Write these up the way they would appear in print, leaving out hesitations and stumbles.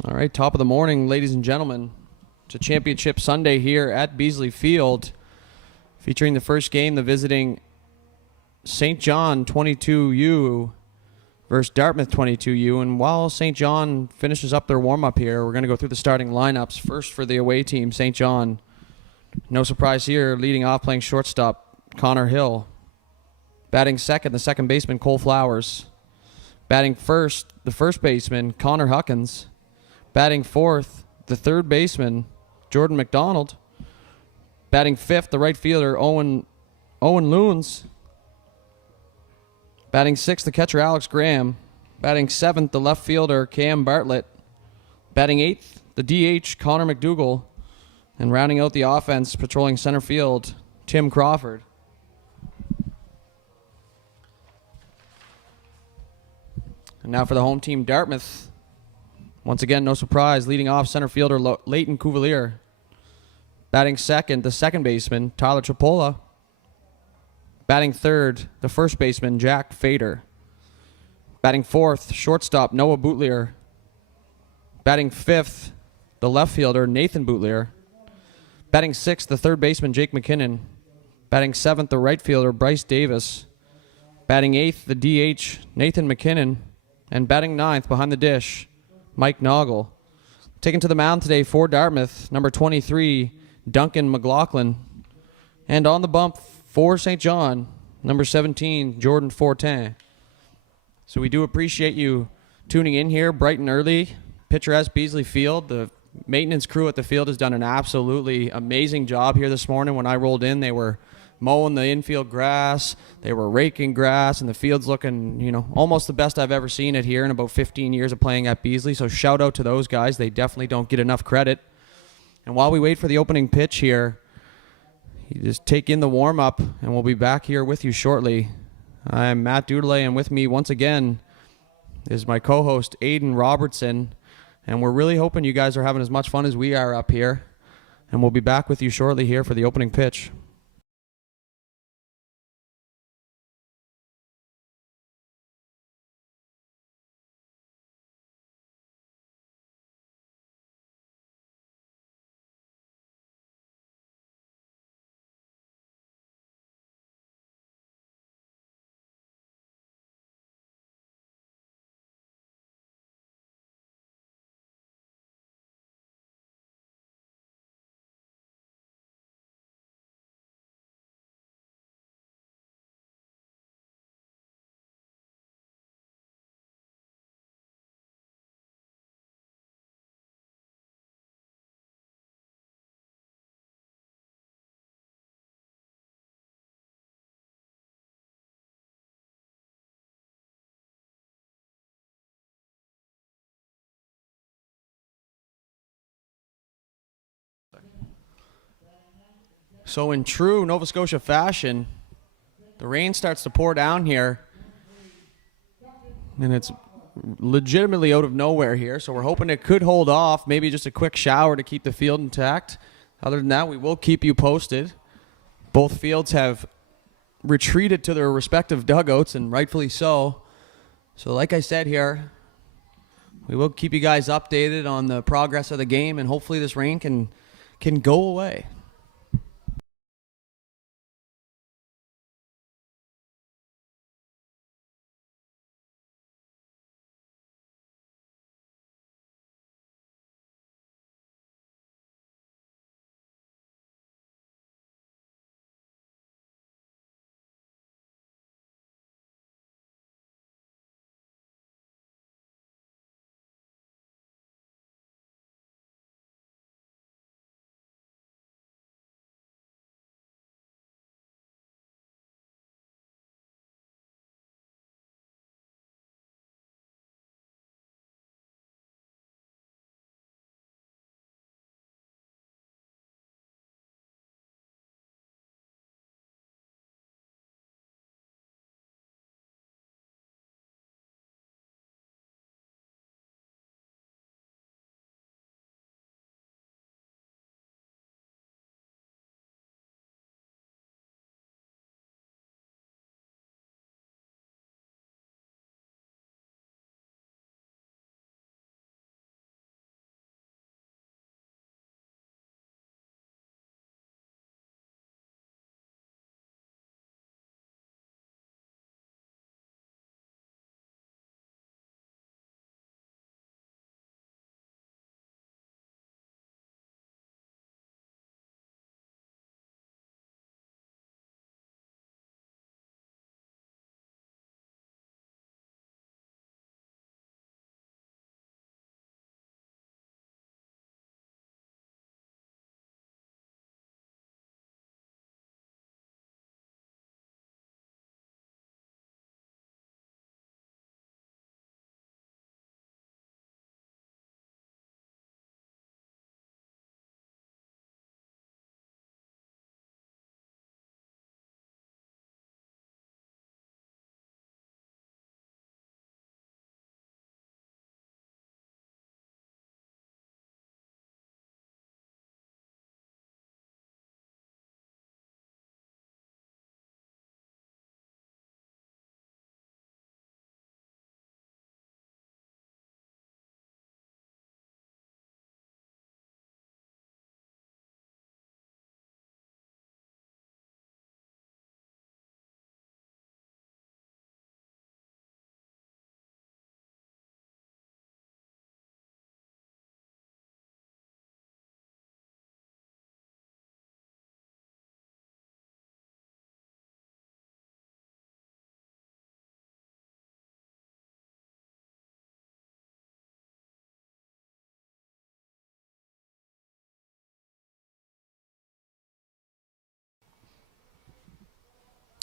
All right, top of the morning, ladies and gentlemen. It's a championship Sunday here at Beasley Field, featuring the first game, the visiting St. John 22U versus Dartmouth 22U. And while St. John finishes up their warm-up here, we're going to go through the starting lineups. First for the away team, St. John. No surprise here, leading off playing shortstop, Connor Hill. Batting second, the second baseman, Cole Flowers. Batting first, the first baseman, Connor Huckins. Batting fourth, the third baseman, Jordan McDonald. Batting fifth, the right fielder, Owen Loons. Batting sixth, the catcher, Alex Graham. Batting seventh, the left fielder, Cam Bartlett. Batting eighth, the DH, Connor McDougall. And rounding out the offense, patrolling center field, Tim Crawford. And now for the home team, Dartmouth. Once again, no surprise, leading off center fielder Leighton Cuvalier. Batting second, the second baseman, Tyler Trappola. Batting third, the first baseman, Jack Fader. Batting fourth, shortstop, Noah Boutlier. Batting fifth, the left fielder, Nathan Boutlier. Batting sixth, the third baseman, Jake McKinnon. Batting seventh, the right fielder, Bryce Davis. Batting eighth, the DH, Nathan McKinnon. And batting ninth, behind the dish, Mike Noggle. Taken to the mound today for Dartmouth, number 23, Duncan McLaughlin. And on the bump for St. John, number 17, Jordan Fortin. So we do appreciate you tuning in here bright and early. Picturesque Beasley Field. The maintenance crew at the field has done an absolutely amazing job here this morning. When I rolled in, they were mowing the infield grass, they were raking grass, and the field's looking, almost the best I've ever seen it here in about 15 years of playing at Beasley. So shout out to those guys. They definitely don't get enough credit. And while we wait for the opening pitch here, you just take in the warm-up, and we'll be back here with you shortly. I'm Matt Dudelay, and with me once again is my co-host, Aiden Robertson. And we're really hoping you guys are having as much fun as we are up here. And we'll be back with you shortly here for the opening pitch. So in true Nova Scotia fashion, the rain starts to pour down here, and it's legitimately out of nowhere here, so we're hoping it could hold off, maybe just a quick shower to keep the field intact. Other than that, we will keep you posted. Both fields have retreated to their respective dugouts, and rightfully so. So like I said here, we will keep you guys updated on the progress of the game, and hopefully this rain can go away.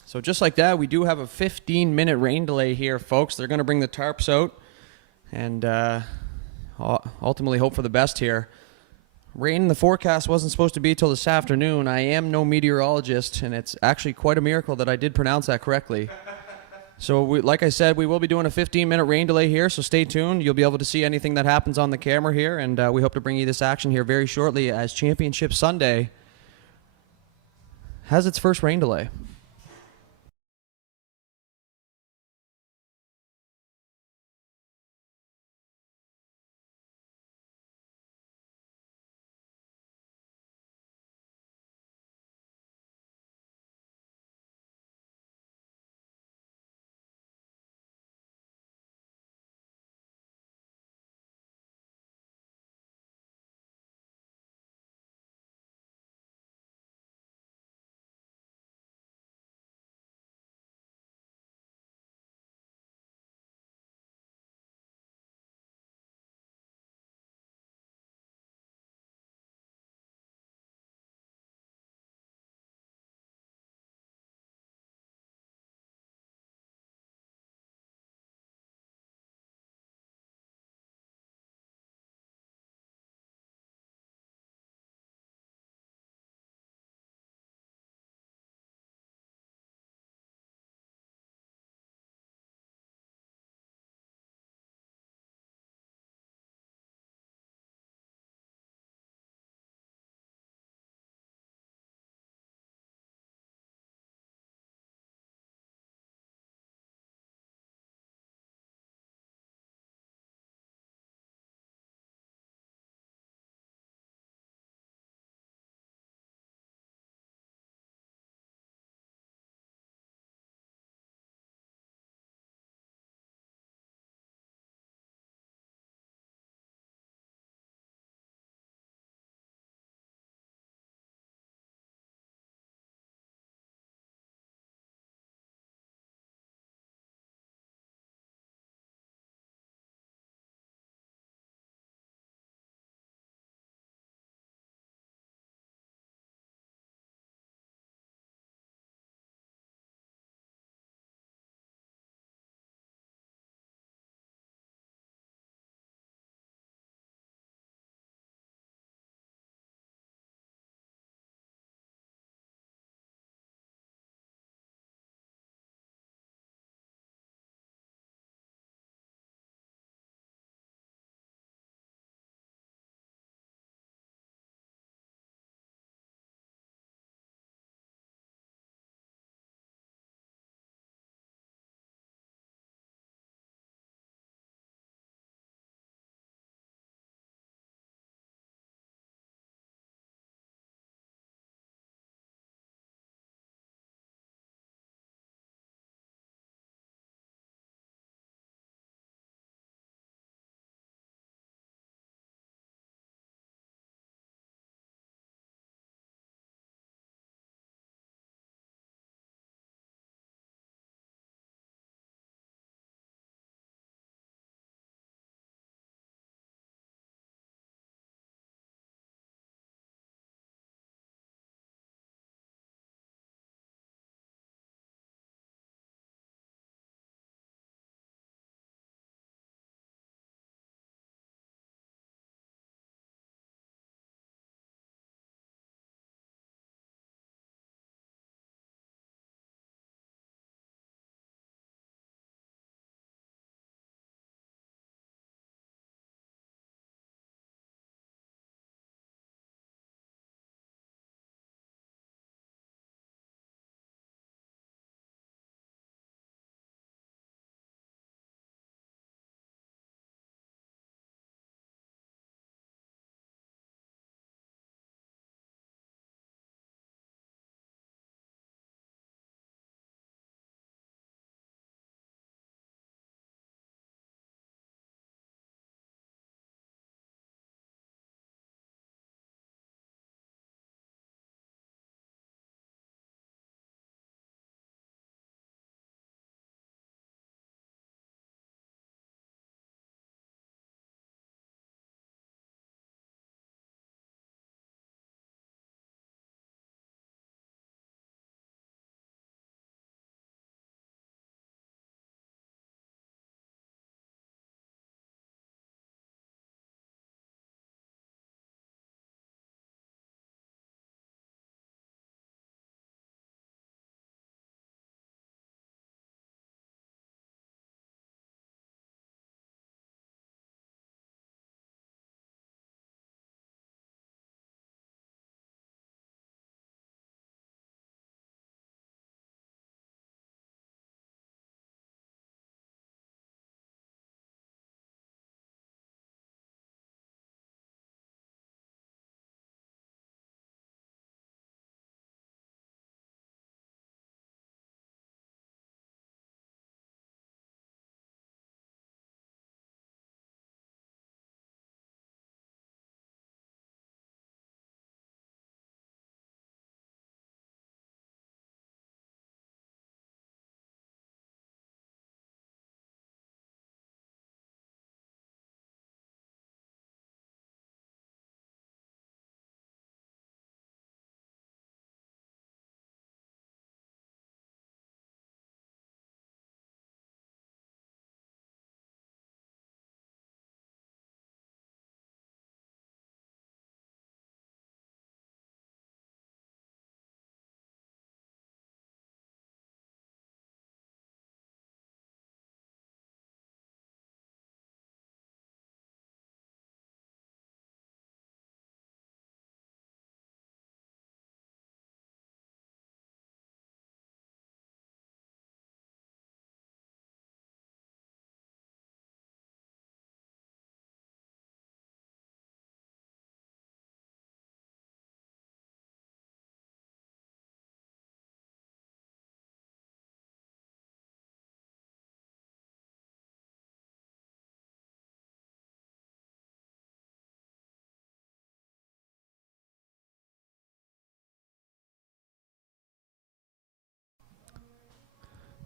So just like that, we do have a 15-minute rain delay here, folks. They're going to bring the tarps out and ultimately hope for the best here. Rain in the forecast wasn't supposed to be till this afternoon. I am no meteorologist, and it's actually quite a miracle that I did pronounce that correctly. So like I said, we will be doing a 15-minute rain delay here, so stay tuned. You'll be able to see anything that happens on the camera here, and we hope to bring you this action here very shortly as Championship Sunday has its first rain delay.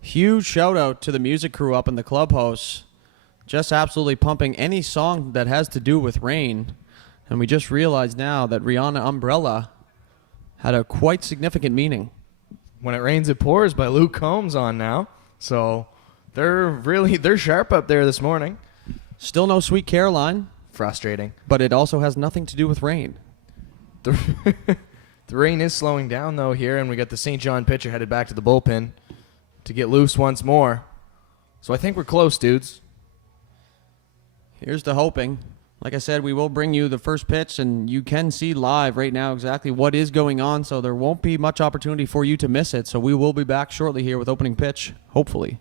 Huge shout out to the music crew up in the clubhouse. Just absolutely pumping any song that has to do with rain. And we just realized now that Rihanna Umbrella had a quite significant meaning. When It Rains, It Pours by Luke Combs on now. So they're sharp up there this morning. Still no Sweet Caroline. Frustrating. But it also has nothing to do with rain. The rain is slowing down, though, here, and we got the St. John pitcher headed back to the bullpen to get loose once more. So I think we're close, dudes. Here's to hoping. Like I said, we will bring you the first pitch, and you can see live right now exactly what is going on, so there won't be much opportunity for you to miss it. So we will be back shortly here with opening pitch, hopefully.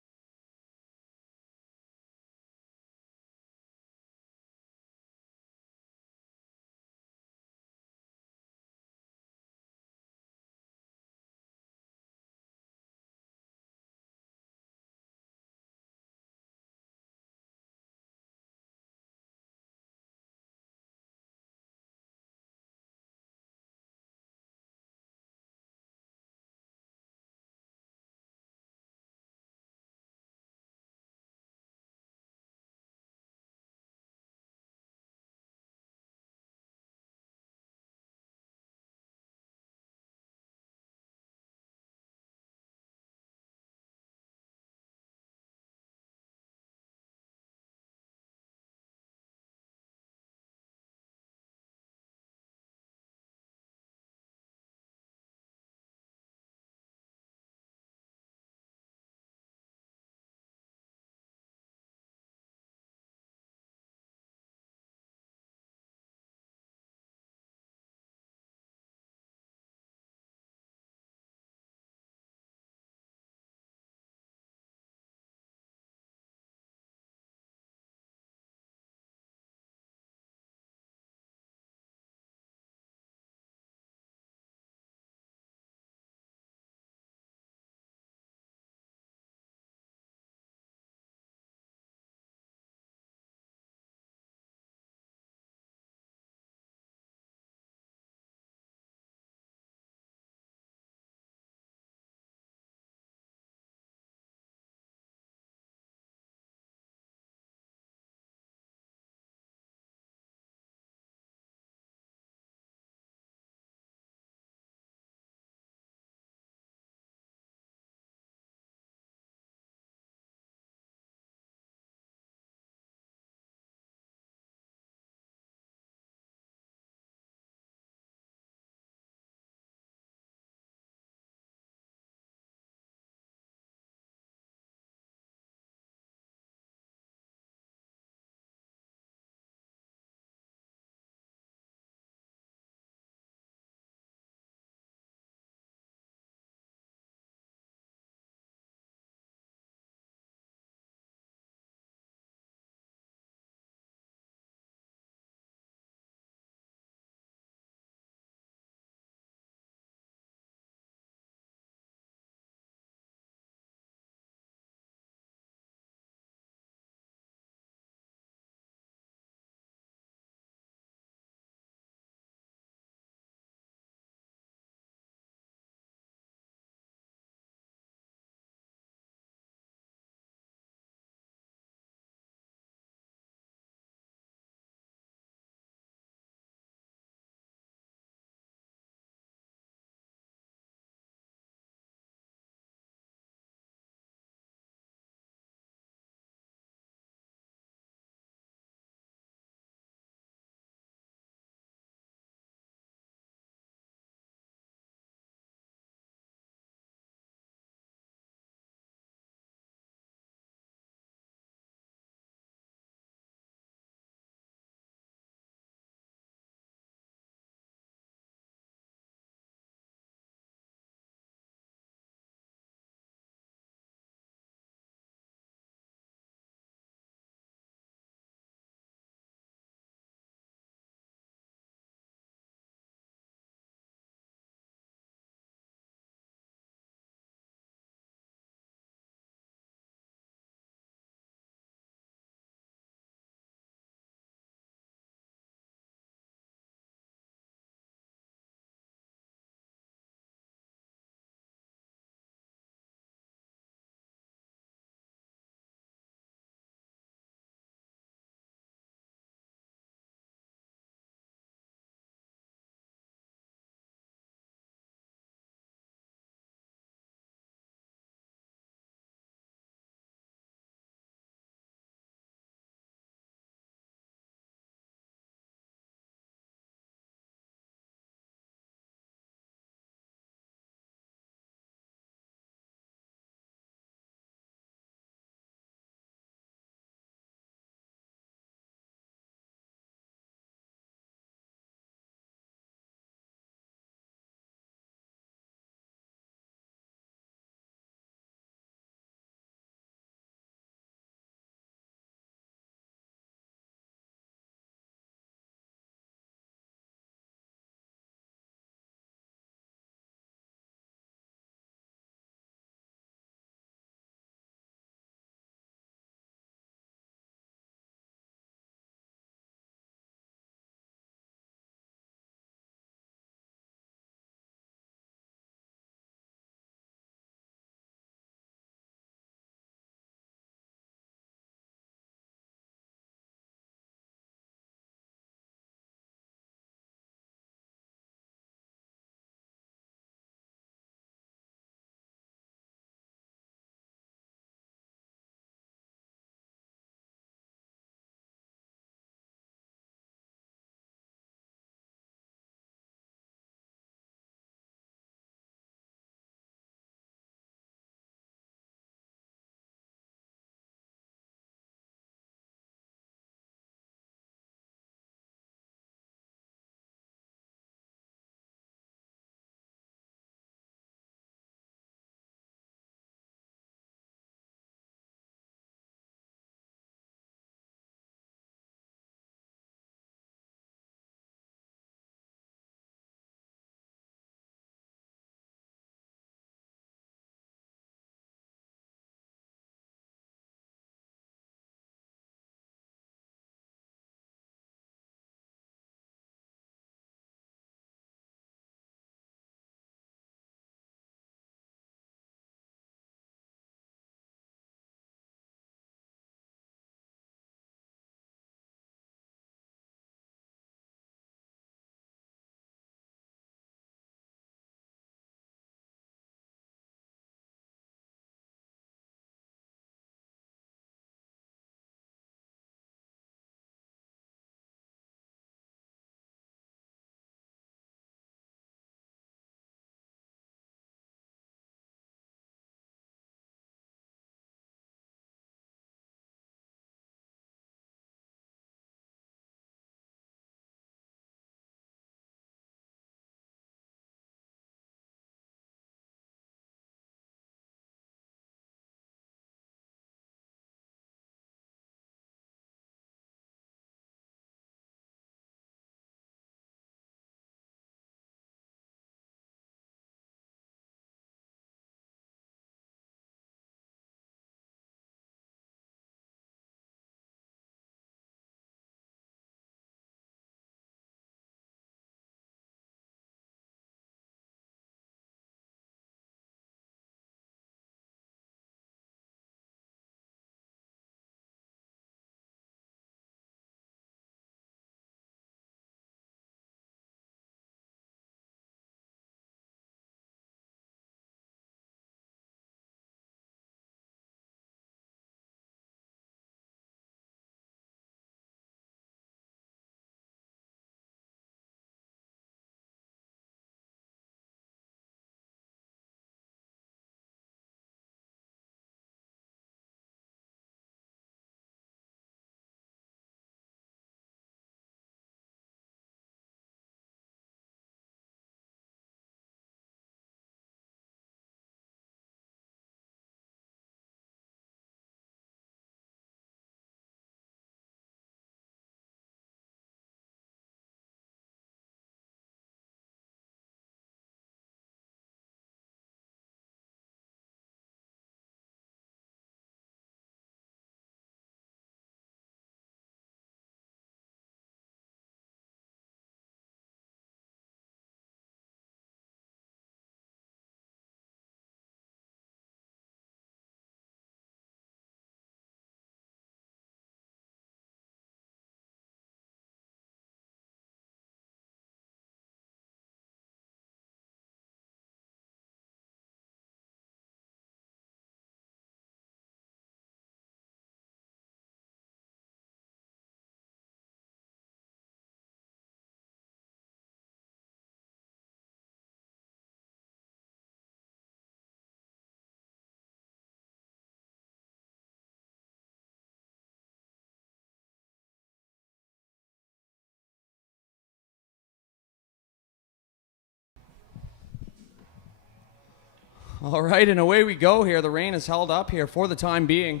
All right, and away we go here. The rain is held up here for the time being.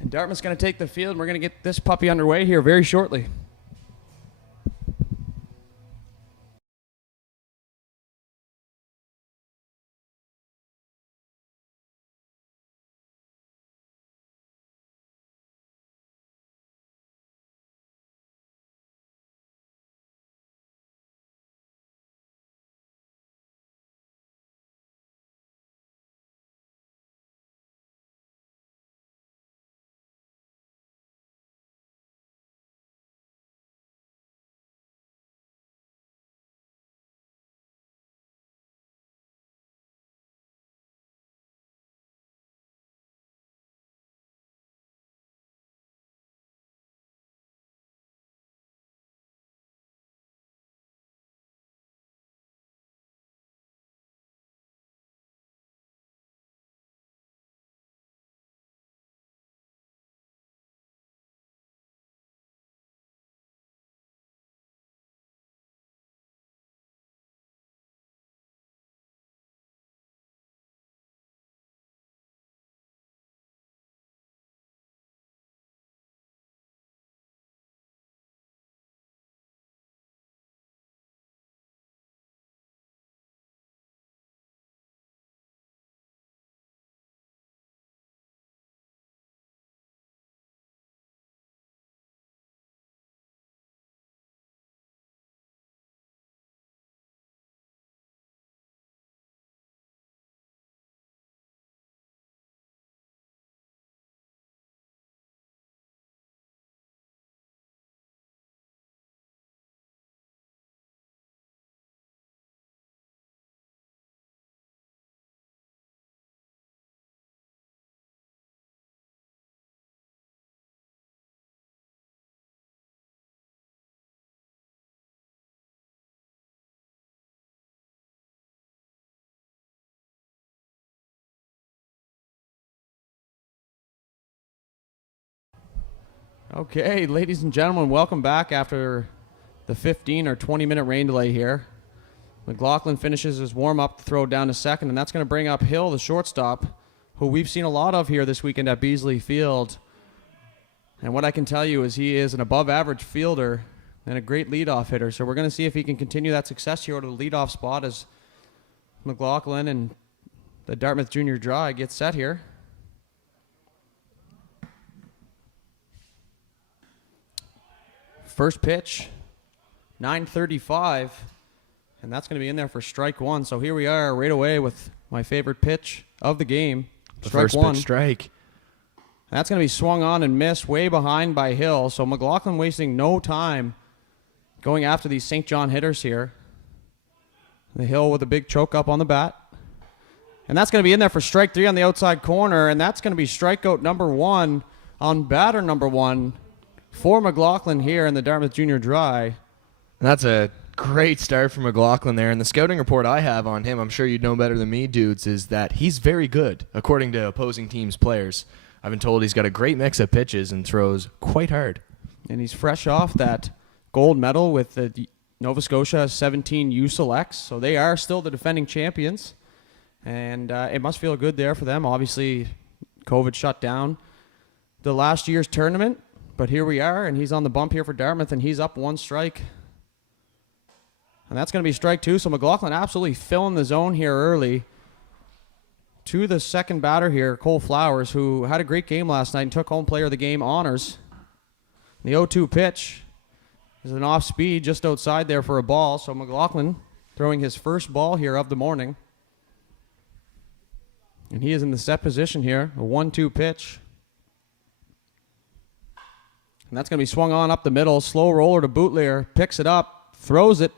And Dartmouth's going to take the field, and we're going to get this puppy underway here very shortly. Okay, ladies and gentlemen, welcome back after the 15 or 20-minute rain delay here. McLaughlin finishes his warm-up to throw down to second, and that's going to bring up Hill, the shortstop, who we've seen a lot of here this weekend at Beasley Field. And what I can tell you is he is an above-average fielder and a great leadoff hitter. So we're going to see if he can continue that success here to the leadoff spot as McLaughlin and the Dartmouth Junior Dry get set here. First pitch, 9:35, and that's going to be in there for strike one. So here we are right away with my favorite pitch of the game, The strike first one. pitch strike. That's going to be swung on and missed way behind by Hill. So McLaughlin wasting no time going after these St. John hitters here. The Hill with a big choke up on the bat. And that's going to be in there for strike three on the outside corner, and that's going to be strikeout number one on batter number one for McLaughlin here in the Dartmouth Junior Dry. That's a great start for McLaughlin there. And the scouting report I have on him, I'm sure you'd know better than me, dudes, is that he's very good, according to opposing teams' players. I've been told he's got a great mix of pitches and throws quite hard. And he's fresh off that gold medal with the Nova Scotia 17 U Selects. So they are still the defending champions. And it must feel good there for them. Obviously, COVID shut down the last year's tournament. But here we are, and he's on the bump here for Dartmouth, and he's up one strike. And that's going to be strike two. So McLaughlin absolutely filling the zone here early to the second batter here, Cole Flowers, who had a great game last night and took home player of the game honors. The 0-2 pitch is an off speed just outside there for a ball. So McLaughlin throwing his first ball here of the morning. And he is in the set position here, a 1-2 pitch. And that's going to be swung on up the middle. Slow roller to Bootleer. Picks it up. Throws it.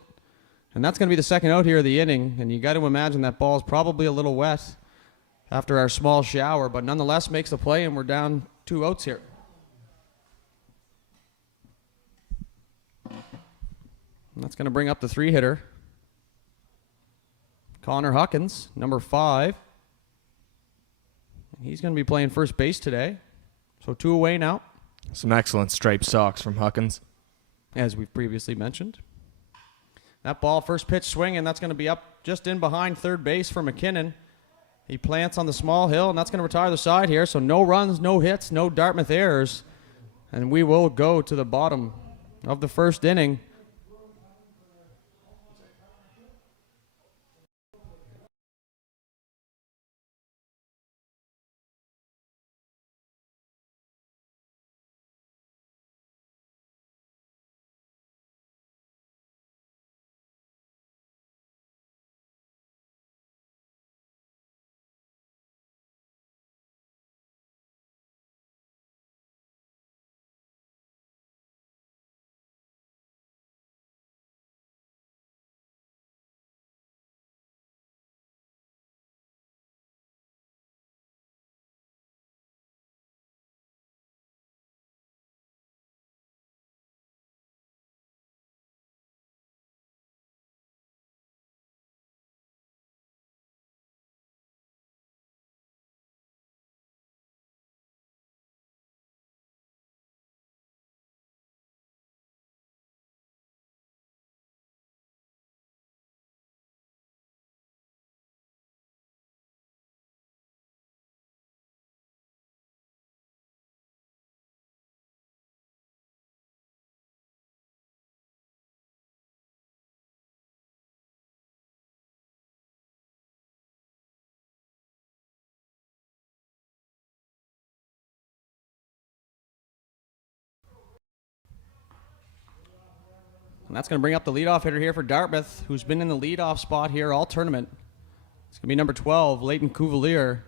And that's going to be the second out here of the inning. And you got to imagine that ball is probably a little wet after our small shower. But nonetheless makes the play, and we're down 2 outs here. And that's going to bring up the 3-hitter. Connor Huckins, number 5. And he's going to be playing first base today. So 2 away now. Some excellent striped socks from Huckins. As we've previously mentioned. That ball, first pitch swing, and that's going to be up just in behind third base for McKinnon. He plants on the small hill, and that's going to retire the side here. So no runs, no hits, no Dartmouth errors. And we will go to the bottom of the first inning. And that's going to bring up the leadoff hitter here for Dartmouth, who's been in the leadoff spot here all tournament. It's going to be number 12, Leighton Cuvalier.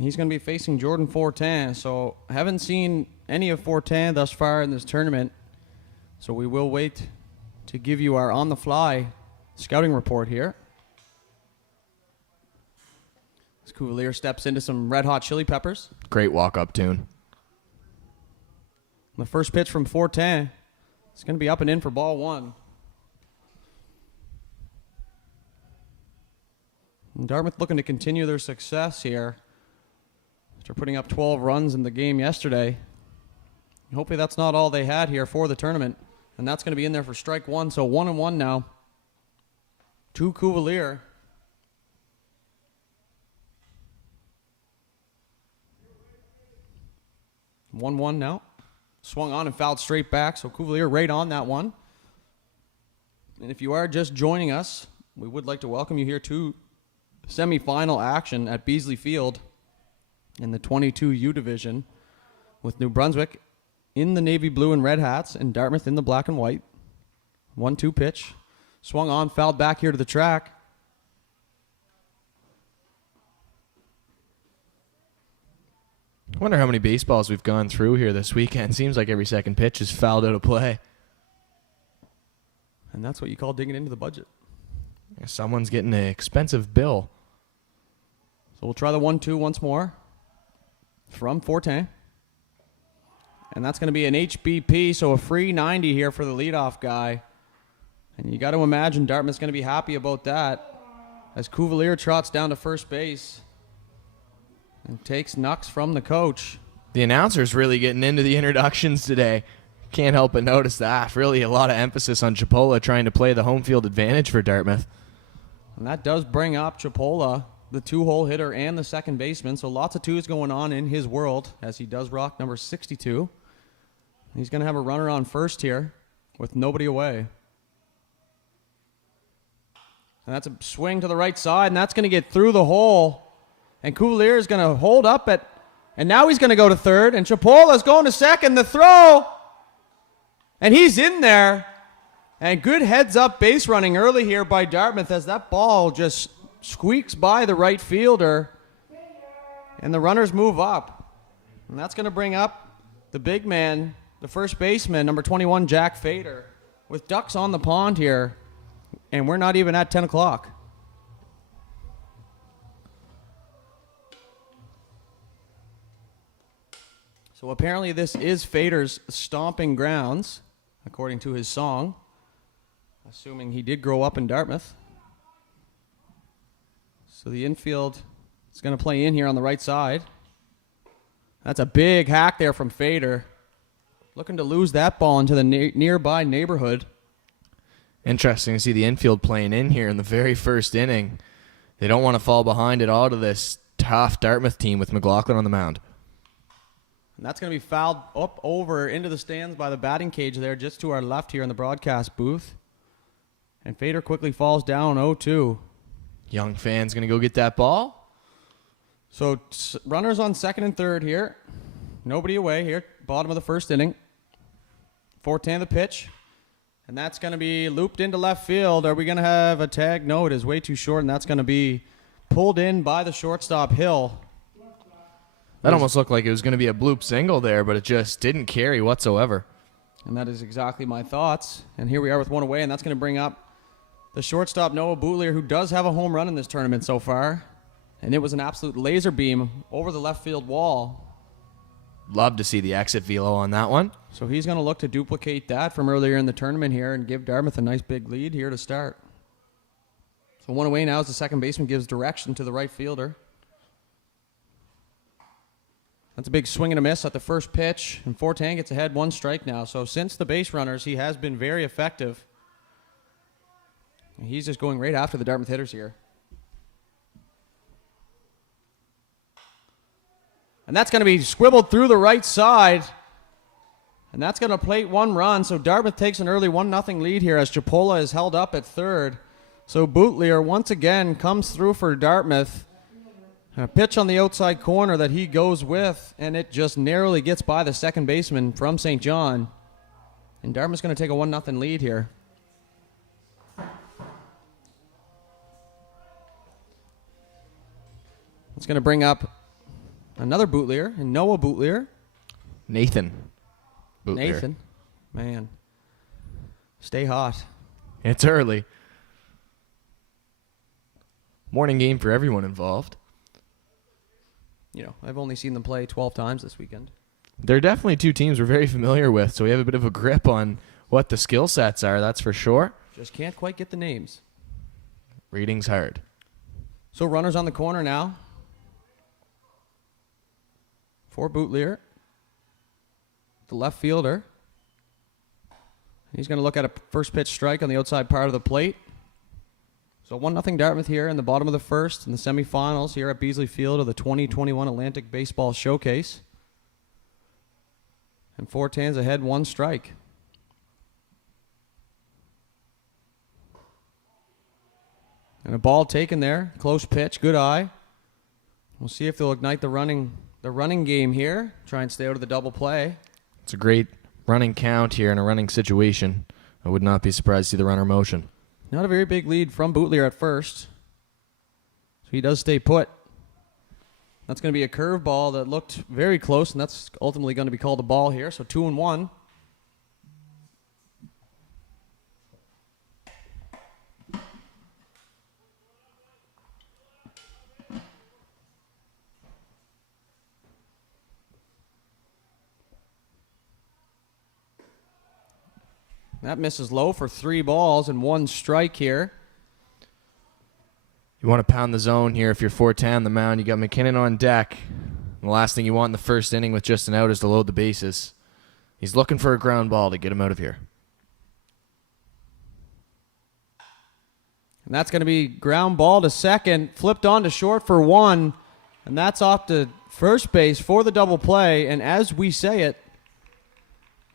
He's going to be facing Jordan Fortin. So I haven't seen any of Fortin thus far in this tournament. So we will wait to give you our on-the-fly scouting report here. As Cuvalier steps into some Red Hot Chili Peppers. Great walk-up tune. The first pitch from Fortin. It's going to be up and in for ball one. And Dartmouth looking to continue their success here after putting up 12 runs in the game yesterday. Hopefully that's not all they had here for the tournament. And that's going to be in there for strike one. So 1-1 now to Cuvalier. One now. Swung on and fouled straight back, so Cuvalier right on that one. And if you are just joining us, we would like to welcome you here to semifinal action at Beasley Field in the 22U division with New Brunswick in the navy blue and red hats and Dartmouth in the black and white. 1-2 pitch. Swung on, fouled back here to the track. I wonder how many baseballs we've gone through here this weekend. Seems like every second pitch is fouled out of play. And that's what you call digging into the budget. Someone's getting an expensive bill. So we'll try the 1-2 once more from Fortin. And that's going to be an HBP, so a free 90 here for the leadoff guy. And you got to imagine Dartmouth's going to be happy about that as Cuvalier trots down to first base and takes knucks from the coach. The announcer's really getting into the introductions today. Can't help but notice that. Really a lot of emphasis on Chipola trying to play the home field advantage for Dartmouth. And that does bring up Chipola, the two-hole hitter and the second baseman. So lots of twos going on in his world as he does rock number 62. He's going to have a runner on first here with nobody away. And that's a swing to the right side, and that's going to get through the hole. And Cuvalier is going to hold up at, and now he's going to go to third, and Chipola is going to second. The throw, and he's in there. And good heads-up base running early here by Dartmouth as that ball just squeaks by the right fielder, and the runners move up. And that's going to bring up the big man, the first baseman, number 21, Jack Fader, with ducks on the pond here, and we're not even at 10 o'clock. So apparently this is Fader's stomping grounds, according to his song, assuming he did grow up in Dartmouth. So the infield is going to play in here on the right side. That's a big hack there from Fader. Looking to lose that ball into the nearby neighborhood. Interesting to see the infield playing in here in the very first inning. They don't want to fall behind at all to this tough Dartmouth team with McLaughlin on the mound. And that's going to be fouled up over into the stands by the batting cage there, just to our left here in the broadcast booth. And Fader quickly falls down 0-2. Young fan's going to go get that ball. So runners on second and third here. Nobody away here. Bottom of the first inning. Fortan the pitch. And that's going to be looped into left field. Are we going to have a tag? No, it is way too short, and that's going to be pulled in by the shortstop, Hill. That almost looked like it was going to be a bloop single there, but it just didn't carry whatsoever. And that is exactly my thoughts. And here we are with one away, and that's going to bring up the shortstop, Noah Boutlier, who does have a home run in this tournament so far. And it was an absolute laser beam over the left field wall. Love to see the exit velo on that one. So he's going to look to duplicate that from earlier in the tournament here and give Dartmouth a nice big lead here to start. So one away now as the second baseman gives direction to the right fielder. That's a big swing and a miss at the first pitch, and Fortan gets ahead, 1 strike now. So since the base runners, he has been very effective. And he's just going right after the Dartmouth hitters here. And that's going to be squibbled through the right side. And that's going to plate 1 run. So Dartmouth takes an early 1-0 lead here as Chipola is held up at third. So Boutlier once again comes through for Dartmouth. A pitch on the outside corner that he goes with, and it just narrowly gets by the second baseman from St. John. And Dartmouth's going to take a 1-0 lead here. It's going to bring up another Boutlier, and Noah Boutlier. Nathan Boutlier. Nathan. Man. Stay hot. It's early. Morning game for everyone involved. You know, I've only seen them play 12 times this weekend. They're definitely 2 teams we're very familiar with, so we have a bit of a grip on what the skill sets are, that's for sure. Just can't quite get the names. Reading's hard. So runners on the corner now for Boutlier, the left fielder. He's going to look at a first pitch strike on the outside part of the plate. So 1-0 Dartmouth here in the bottom of the first in the semifinals here at Beasley Field of the 2021 Atlantic Baseball Showcase. And Fortan's ahead 1 strike. And a ball taken there. Close pitch. Good eye. We'll see if they'll ignite the running game here. Try and stay out of the double play. It's a great running count here in a running situation. I would not be surprised to see the runner motion. Not a very big lead from Boutlier at first. So he does stay put. That's going to be a curveball that looked very close, and that's ultimately going to be called a ball here. So 2-1. That misses low for 3 balls and 1 strike here. You want to pound the zone here if you're Fortan on the mound. You got McKinnon on deck. And the last thing you want in the first inning with just an out is to load the bases. He's looking for a ground ball to get him out of here. And that's going to be ground ball to second, flipped on to short for 1. And that's off to first base for the double play. And as we say it,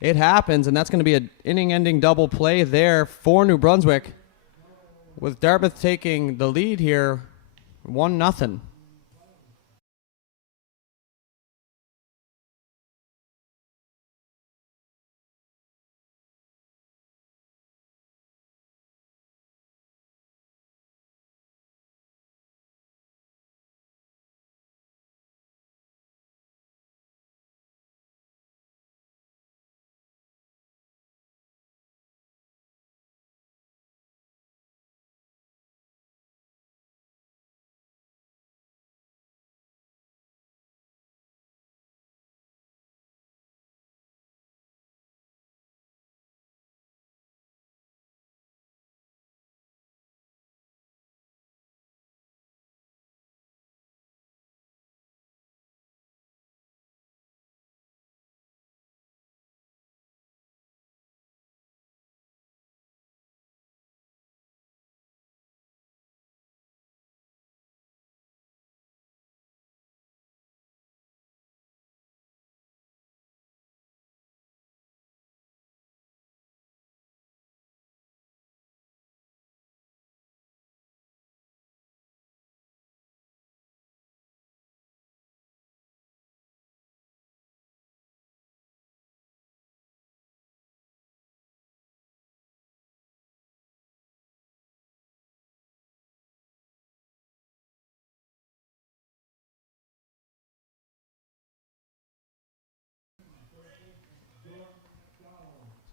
it happens, and that's going to be an inning-ending double play there for New Brunswick, with Dartmouth taking the lead here 1-0.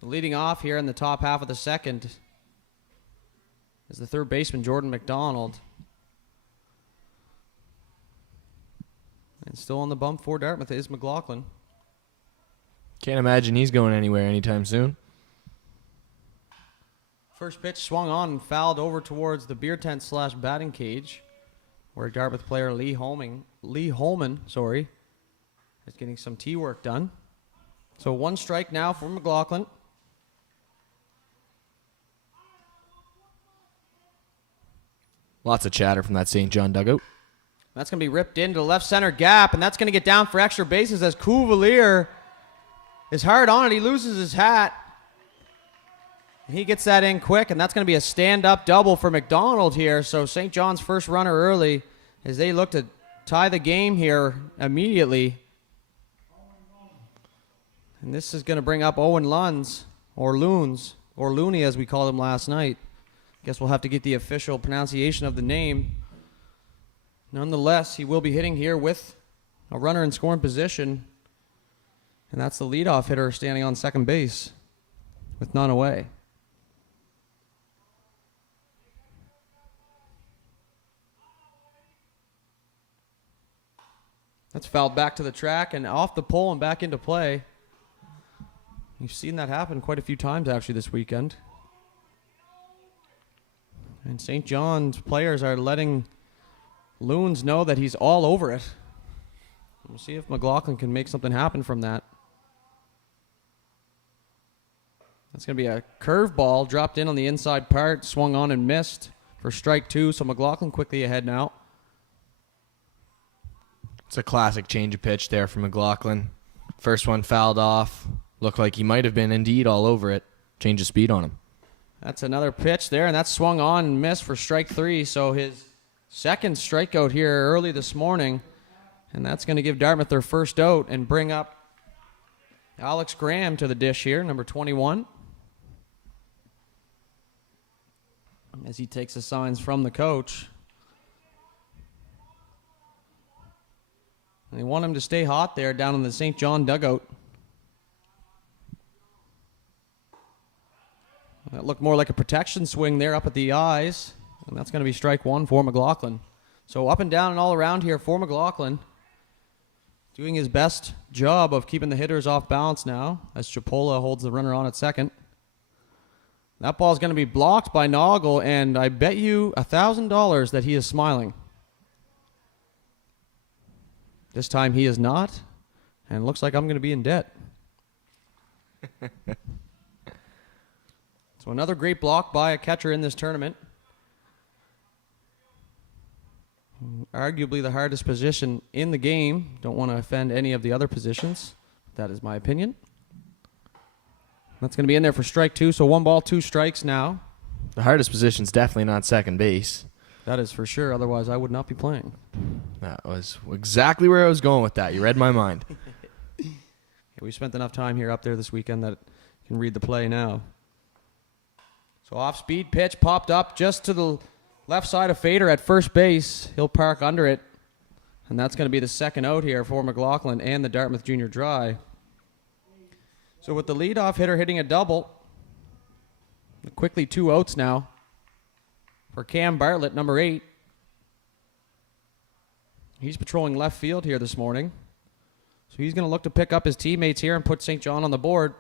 Leading off here in the top half of the second is the third baseman, Jordan McDonald. And still on the bump for Dartmouth is McLaughlin. Can't imagine he's going anywhere anytime soon. First pitch swung on and fouled over towards the beer tent / batting cage, where Dartmouth player Lee Holman, is getting some tee work done. So 1 strike now for McLaughlin. Lots of chatter from that St. John dugout. That's going to be ripped into the left center gap, and that's going to get down for extra bases as Cuvalier is hard on it. He loses his hat. He gets that in quick, and that's going to be a stand-up double for McDonald here. So St. John's first runner early as they look to tie the game here immediately. And this is going to bring up Owen Luns, or Loons, or Looney as we called him last night. Guess we'll have to get the official pronunciation of the name. Nonetheless, he will be hitting here with a runner in scoring position. And that's the leadoff hitter standing on second base with none away. That's fouled back to the track and off the pole and back into play. You've seen that happen quite a few times actually this weekend. And St. John's players are letting Loons know that he's all over it. We'll see if McLaughlin can make something happen from that. That's going to be a curveball dropped in on the inside part, swung on and missed for strike 2. So McLaughlin quickly ahead now. It's a classic change of pitch there for McLaughlin. First one fouled off. Looked like he might have been indeed all over it. Change of speed on him. That's another pitch there, and that's swung on and missed for strike 3. So his second strikeout here early this morning, and that's going to give Dartmouth their first out and bring up Alex Graham to the dish here, number 21. As he takes the signs from the coach. And they want him to stay hot there down in the St. John dugout. That looked more like a protection swing there up at the eyes. And that's going to be strike 1 for McLaughlin. So up and down and all around here for McLaughlin. Doing his best job of keeping the hitters off balance now as Chipola holds the runner on at second. That ball's going to be blocked by Noggle, and I bet you $1,000 that he is smiling. This time he is not, and it looks like I'm going to be in debt. So another great block by a catcher in this tournament. Arguably the hardest position in the game. Don't want to offend any of the other positions. That is my opinion. That's going to be in there for strike 2, so 1 ball, 2 strikes now. The hardest position's definitely not second base. That is for sure, otherwise I would not be playing. That was exactly where I was going with that. You read my mind. We spent enough time here up there this weekend that you can read the play now. So off-speed pitch popped up just to the left side of Fader at first base. He'll park under it. And that's going to be the second out here for McLaughlin and the Dartmouth Junior Dry. So with the leadoff hitter hitting a double, quickly 2 outs now for Cam Bartlett, number 8. He's patrolling left field here this morning. So he's going to look to pick up his teammates here and put St. John on the board.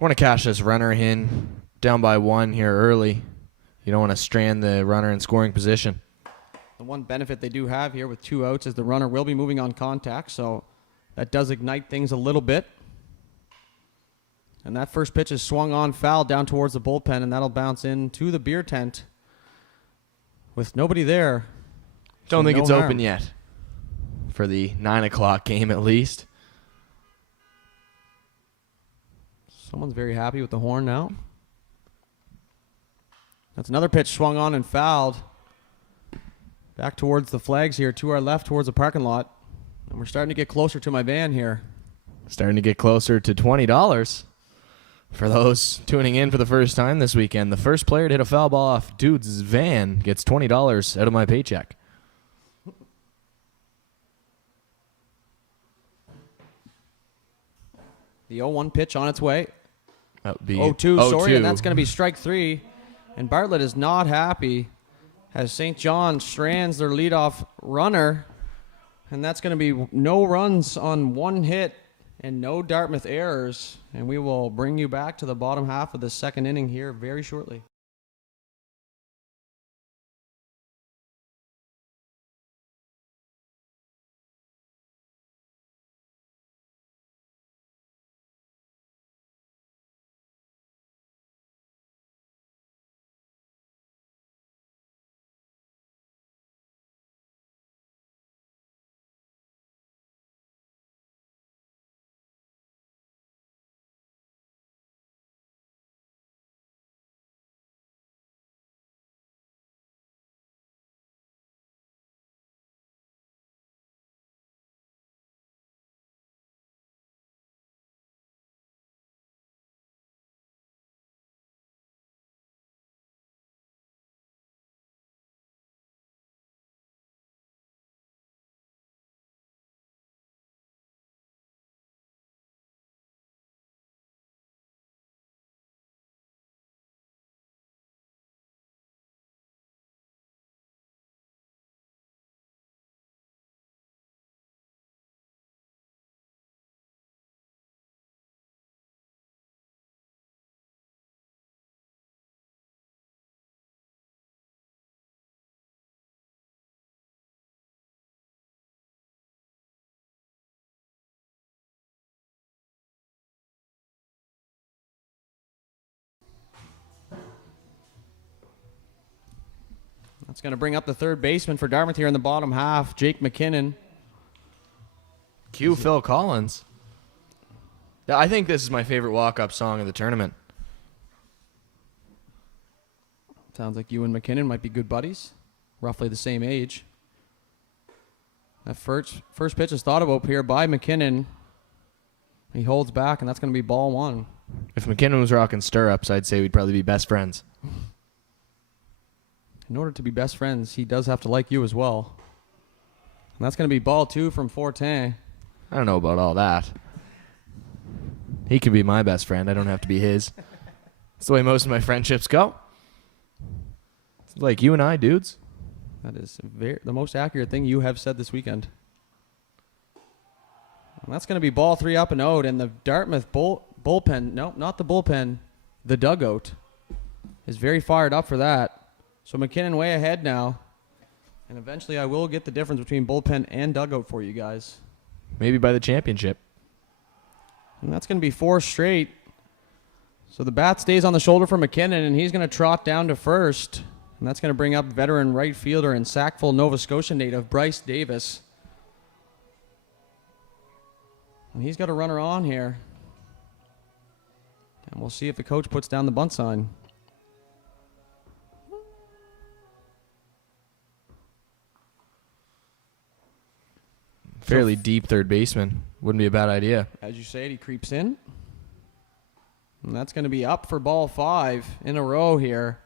Want to cash this runner in down by 1 here early. You don't want to strand the runner in scoring position. The one benefit they do have here with 2 outs is the runner will be moving on contact, so that does ignite things a little bit. And that first pitch is swung on foul down towards the bullpen, and that'll bounce into the beer tent with nobody there. Don't think no it's harm. open yet for the 9 o'clock game at least. Someone's very happy with the horn now. That's another pitch swung on and fouled. Back towards the flags here, to our left towards the parking lot. And we're starting to get closer to my van here. Starting to get closer to $20. For those tuning in for the first time this weekend, the first player to hit a foul ball off Dude's van gets $20 out of my paycheck. The 0-1 pitch on its way. That would be 0-2, sorry, and that's going to be strike 3. And Bartlett is not happy as St. John strands their leadoff runner. And that's going to be no runs on 1 hit and no Dartmouth errors. And we will bring you back to the bottom half of the second inning here very shortly. That's going to bring up the third baseman for Dartmouth here in the bottom half, Jake McKinnon. Cue Phil Collins. Yeah, I think this is my favorite walk-up song of the tournament. Sounds like you and McKinnon might be good buddies, roughly the same age. That first pitch is thought about here by McKinnon. He holds back, and that's going to be ball 1. If McKinnon was rocking stirrups, I'd say we'd probably be best friends. In order to be best friends, he does have to like you as well. And that's going to be ball 2 from Fortin. I don't know about all that. He could be my best friend. I don't have to be his. That's the way most of my friendships go. It's like you and I, dudes. That is the most accurate thing you have said this weekend. And that's going to be ball 3 up and out. And the Dartmouth bullpen, no, not the bullpen, the dugout is very fired up for that. So McKinnon way ahead now. And eventually I will get the difference between bullpen and dugout for you guys. Maybe by the championship. And that's going to be 4 straight. So the bat stays on the shoulder for McKinnon, and he's going to trot down to first. And that's going to bring up veteran right fielder and Sackville, Nova Scotia native Bryce Davis. And he's got a runner on here. And we'll see if the coach puts down the bunt sign. Fairly deep third baseman. Wouldn't be a bad idea. As you said, he creeps in. And that's going to be up for ball 5 in a row here.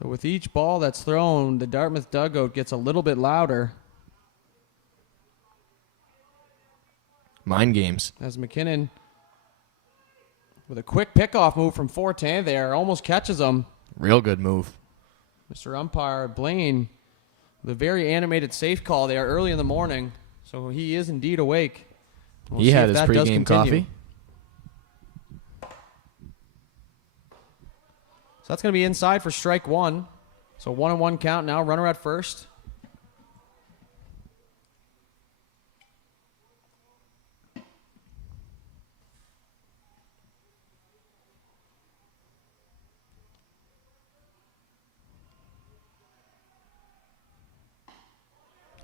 So with each ball that's thrown, the Dartmouth dugout gets a little bit louder. Mind games. As McKinnon, with a quick pickoff move from Fortin there, almost catches him. Real good move. Mr. Umpire Blaine, the very animated safe call there early in the morning. So he is indeed awake. We'll he had his pregame coffee. So that's going to be inside for strike 1. So 1-1 count now. Runner at first.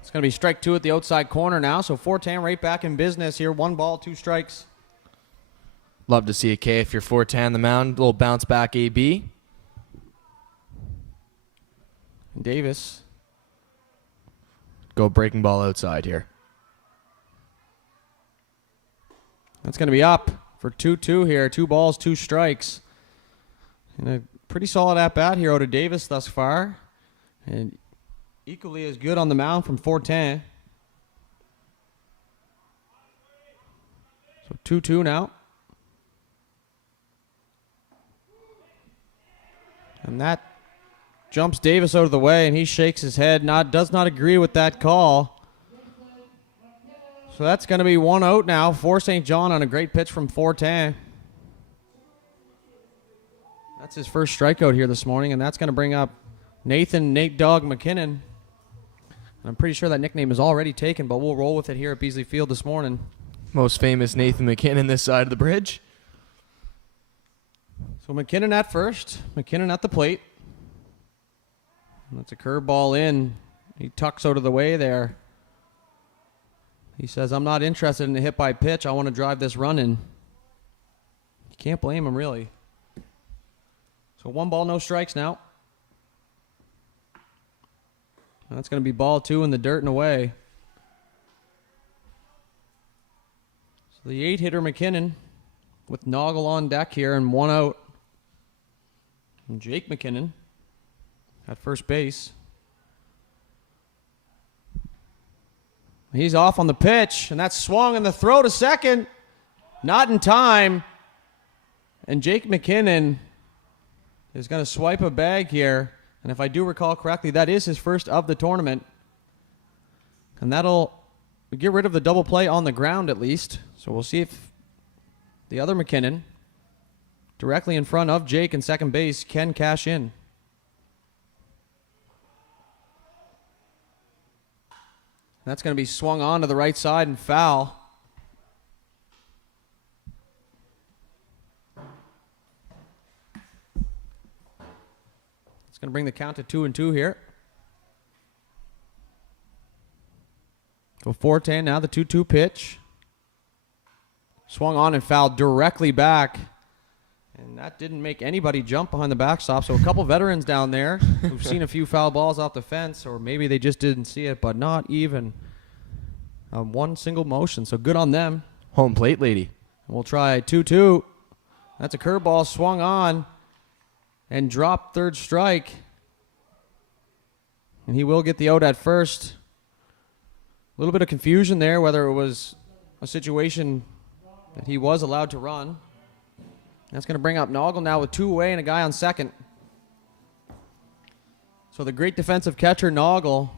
It's going to be strike 2 at the outside corner now. So Fortin right back in business here. 1 ball, 2 strikes. Love to see a K if you're Fortin on the mound. A little bounce back AB. Davis. Go breaking ball outside here. That's going to be up for 2-2 here. 2 balls, 2 strikes. And a pretty solid at-bat here out of Davis thus far. And equally as good on the mound from Fortin. So 2-2 now. And that jumps Davis out of the way, and he shakes his head, does not agree with that call. So that's going to be 1 out now for St. John on a great pitch from Fortin. That's his first strikeout here this morning, and that's going to bring up Nate Dog McKinnon. And I'm pretty sure that nickname is already taken, but we'll roll with it here at Beasley Field this morning. Most famous Nathan McKinnon this side of the bridge. So McKinnon at first, McKinnon at the plate. And that's a curveball in. He tucks out of the way there. He says, I'm not interested in a hit by pitch. I want to drive this run in. You can't blame him, really. So 1 ball, no strikes now. And that's going to be ball 2 in the dirt and away. So the 8-hitter McKinnon with Noggle on deck here and 1 out. And Jake McKinnon at first base. He's off on the pitch, and that's swung in the throw to second. Not in time. And Jake McKinnon is going to swipe a bag here. And if I do recall correctly, that is his first of the tournament. And that'll get rid of the double play on the ground at least. So we'll see if the other McKinnon, directly in front of Jake in second base, can cash in. That's going to be swung on to the right side and foul. It's going to bring the count to 2-2 here. So Fortin now the 2-2 pitch. Swung on and fouled directly back. And that didn't make anybody jump behind the backstop. So a couple veterans down there who've seen a few foul balls off the fence, or maybe they just didn't see it, but not even one single motion. So good on them. Home plate lady. And we'll try 2-2. That's a curveball swung on and dropped third strike. And he will get the out at first. A little bit of confusion there, whether it was a situation that he was allowed to run. That's going to bring up Noggle now with 2 away and a guy on second. So the great defensive catcher, Noggle,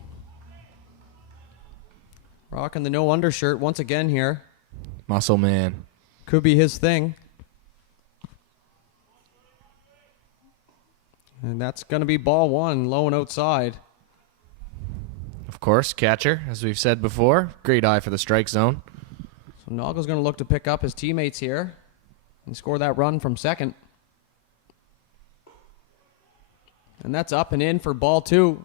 rocking the no undershirt once again here. Muscle man. Could be his thing. And that's going to be ball 1, low and outside. Of course, catcher, as we've said before. Great eye for the strike zone. So Noggle's going to look to pick up his teammates here and score that run from second. And that's up and in for ball 2.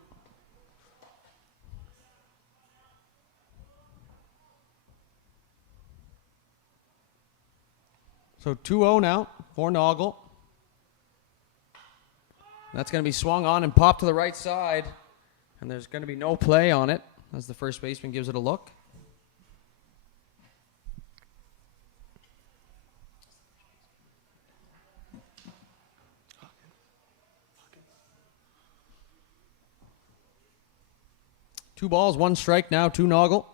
So 2-0 now for Noggle. That's going to be swung on and popped to the right side. And there's going to be no play on it as the first baseman gives it a look. Two balls, 1 strike now to Noggle.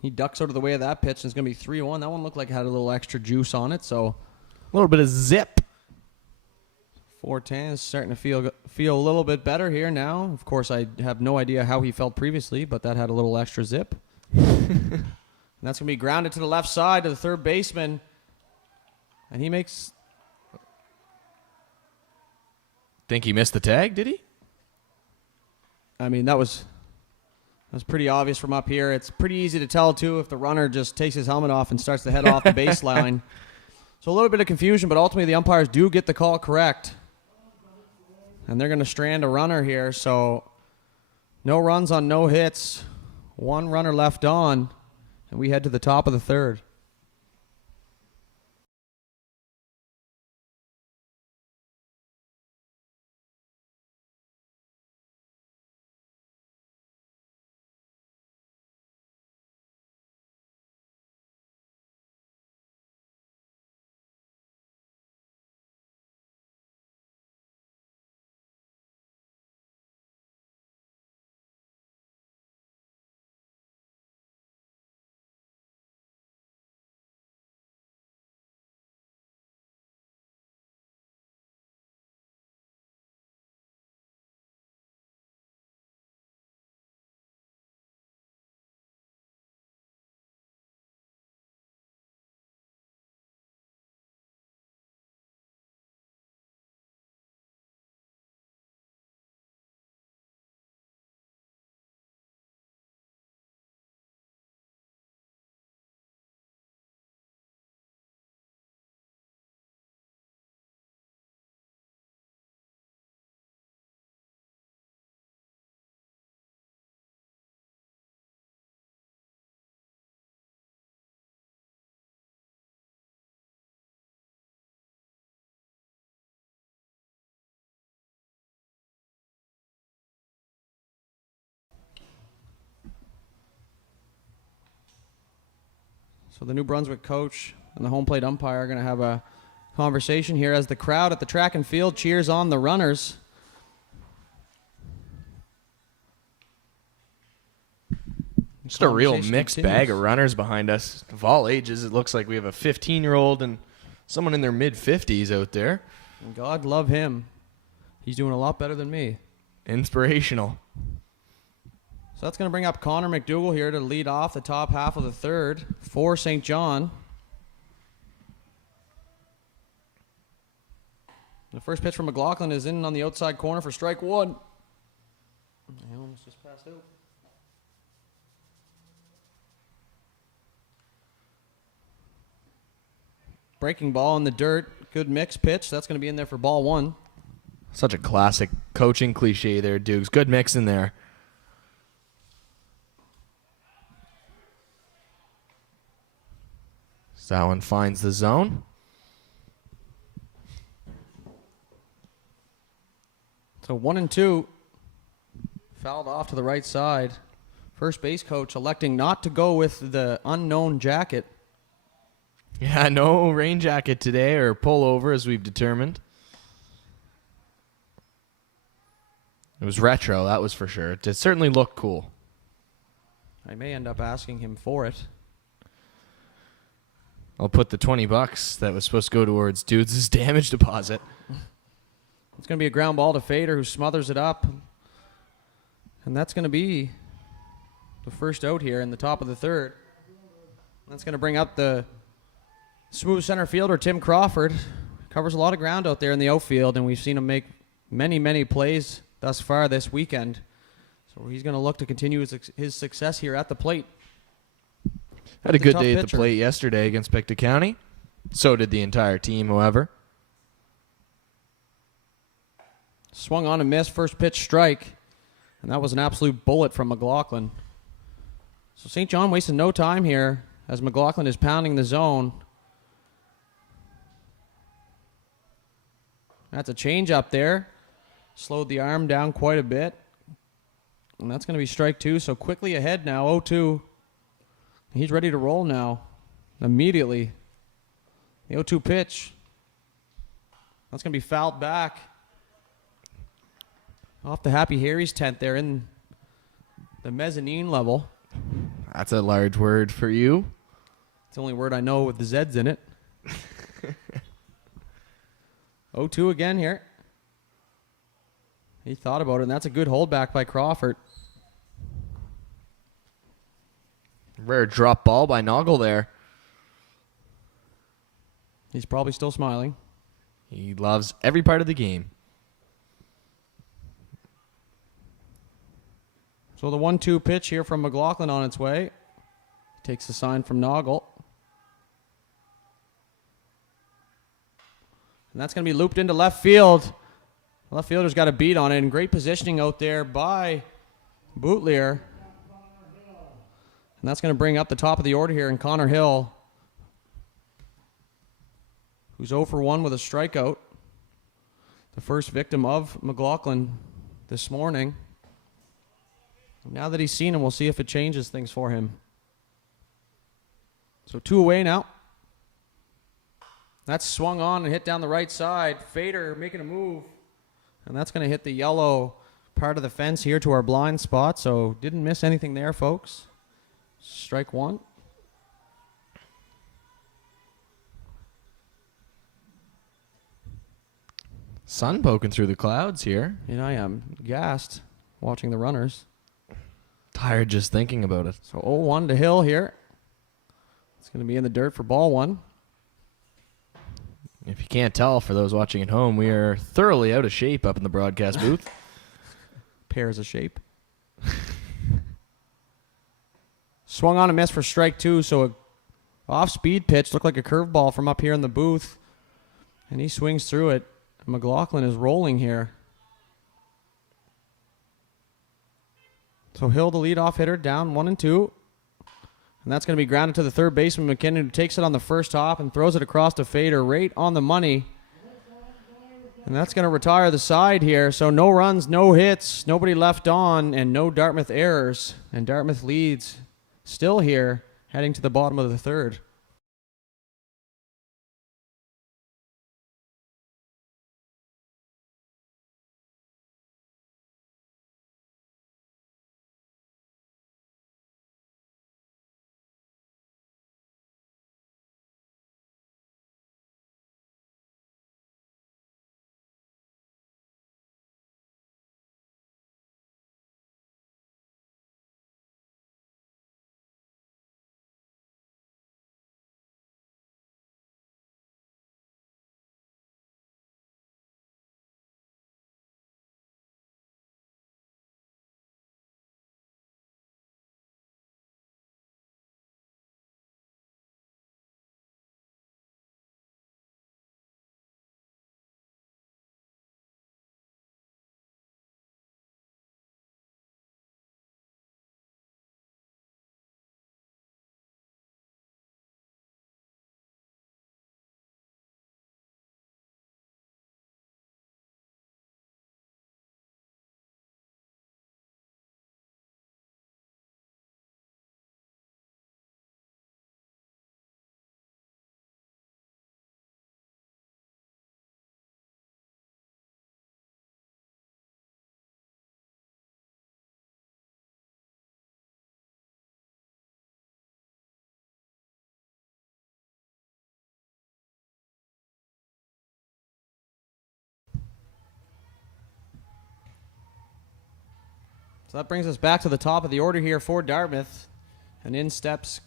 He ducks out of the way of that pitch, and it's going to be 3-1. That one looked like it had a little extra juice on it, so A little bit of zip. Fortin is starting to feel a little bit better here now. Of course, I have no idea how he felt previously, but that had a little extra zip. And that's going to be grounded to the left side to the third baseman. And he makes... Think he missed the tag, did he? I mean, that was pretty obvious from up here. It's pretty easy to tell, too, if the runner just takes his helmet off and starts to head off the baseline. So a little bit of confusion, but ultimately the umpires do get the call correct. And they're going to strand a runner here. So no runs on no hits. 1 runner left on. And we head to the top of the third. So the New Brunswick coach and the home plate umpire are going to have a conversation here as the crowd at the track and field cheers on the runners. Just a real Conversation mixed continues. bag of runners behind us. Of all ages, it looks like we have a 15-year-old and someone in their mid-50s out there. And God love him. He's doing a lot better than me. Inspirational. So that's going to bring up Connor McDougall here to lead off the top half of the third for St. John. The first pitch from McLaughlin is in on the outside corner for strike one. I almost just passed out. Breaking ball in the dirt. Good mix pitch. That's going to be in there for ball one. Such a classic coaching cliche there, Dukes. Good mix in there. So that one finds the zone. So 1-2. Fouled off to the right side. First base coach electing not to go with the unknown jacket. Yeah, no rain jacket today or pullover as we've determined. It was retro, that was for sure. It certainly looked cool. I may end up asking him for it. I'll put the $20 that was supposed to go towards Dudes' damage deposit. It's going to be a ground ball to Fader, who smothers it up. And that's going to be the first out here in the top of the third. That's going to bring up the smooth center fielder, Tim Crawford. Covers a lot of ground out there in the outfield, and we've seen him make many, many plays thus far this weekend. So he's going to look to continue his success here at the plate. Had a The good top day at the pitcher. plate yesterday against Pictou County. So did the entire team, however. Swung on and missed, first pitch strike. And that was an absolute bullet from McLaughlin. So St. John wasting no time here as McLaughlin is pounding the zone. That's a change up there. Slowed the arm down quite a bit. And that's going to be strike two. So quickly ahead now, 0-2. He's ready to roll now. Immediately. The 0-2 pitch. That's going to be fouled back. Off the Happy Harry's tent there in the mezzanine level. That's a large word for you. It's the only word I know with the Z's in it. 0-2 again here. He thought about it, and that's a good holdback by Crawford. Rare drop ball by Noggle there. He's probably still smiling. He loves every part of the game. So the 1-2 pitch here from McLaughlin on its way. Takes the sign from Noggle. And that's going to be looped into left field. Left fielder's got a beat on it, and great positioning out there by Bootlier. And that's going to bring up the top of the order here in Connor Hill, who's 0 for 1 with a strikeout. The first victim of McLaughlin this morning. Now that he's seen him, we'll see if it changes things for him. So 2 away now. That's swung on and hit down the right side. Fader making a move. And that's going to hit the yellow part of the fence here to our blind spot. So didn't miss anything there, folks. Strike one. Sun poking through the clouds here. And I am gassed watching the runners. Tired just thinking about it. So 0-1 to Hill here. It's going to be in the dirt for ball one. If you can't tell, for those watching at home, we are thoroughly out of shape up in the broadcast booth. Pairs of shape. Swung on a miss for strike two, so a off-speed pitch looked like a curveball from up here in the booth. And he swings through it. McLaughlin is rolling here. So Hill, the leadoff hitter, down 1-2. And that's going to be grounded to the third baseman, McKinnon, who takes it on the first hop and throws it across to Fader right on the money. And that's going to retire the side here. So no runs, no hits, nobody left on, and no Dartmouth errors. And Dartmouth leads still here heading to the bottom of the third. So that brings us back to the top of the order here for Dartmouth. And in steps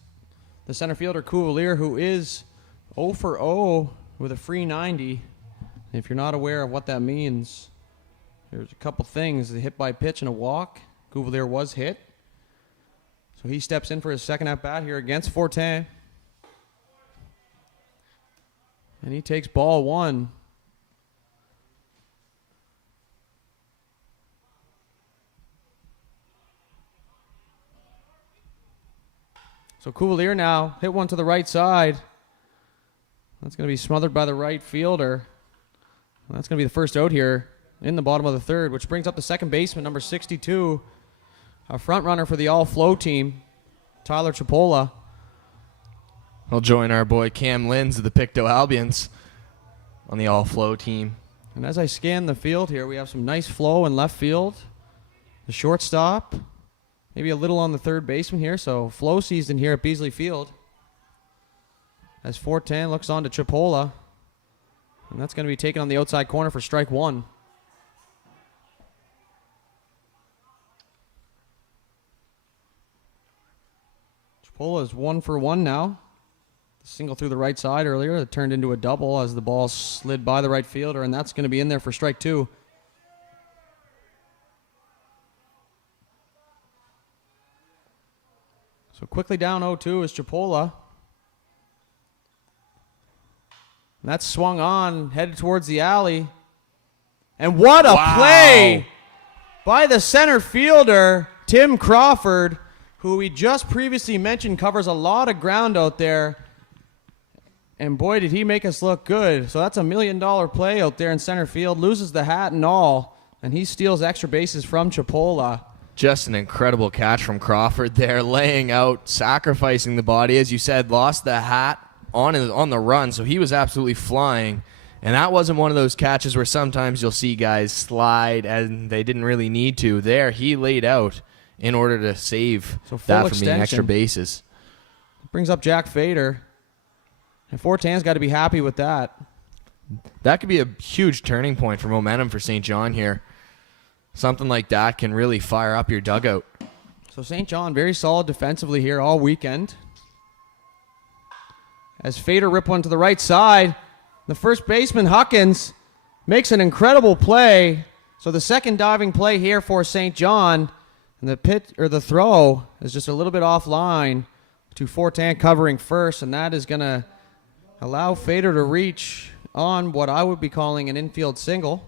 the center fielder, Cuvalier, who is 0 for 0 with a free 90. If you're not aware of what that means, there's a couple things. A hit by pitch and a walk. Cuvalier was hit. So he steps in for his second at-bat here against Fortin. And he takes ball one. So Cuvalier now hit one to the right side. That's going to be smothered by the right fielder. That's going to be the first out here in the bottom of the third, which brings up the second baseman, number 62, a front runner for the all-flow team, Tyler Chipola. He'll join our boy Cam Lins of the Pictou Albions on the all-flow team. And as I scan the field here, we have some nice flow in left field. The shortstop, maybe a little on the third baseman here, so flow season here at Beasley Field. As Fortin looks on to Chipola, and that's going to be taken on the outside corner for strike one. Chipola is 1 for 1 now. Single through the right side earlier. It turned into a double as the ball slid by the right fielder, and that's going to be in there for strike two. So quickly down 0-2 is Chipola. And that's swung on, headed towards the alley. And what a play by the center fielder, Tim Crawford, who we just previously mentioned covers a lot of ground out there. And boy, did he make us look good. So that's $1 million play out there in center field. Loses the hat and all. And he steals extra bases from Chipola. Just an incredible catch from Crawford there, laying out, sacrificing the body. As you said, lost the hat on the run, so he was absolutely flying. And that wasn't one of those catches where sometimes you'll see guys slide and they didn't really need to. There, he laid out in order to save that from being extra bases. Brings up Jack Fader. And Fortin's got to be happy with that. That could be a huge turning point for momentum for St. John here. Something like that can really fire up your dugout. So St. John very solid defensively here all weekend. As Fader rip one to the right side, the first baseman Huckins makes an incredible play. So the second diving play here for St. John, and the throw is just a little bit offline to Fortin covering first, and that is going to allow Fader to reach on what I would be calling an infield single.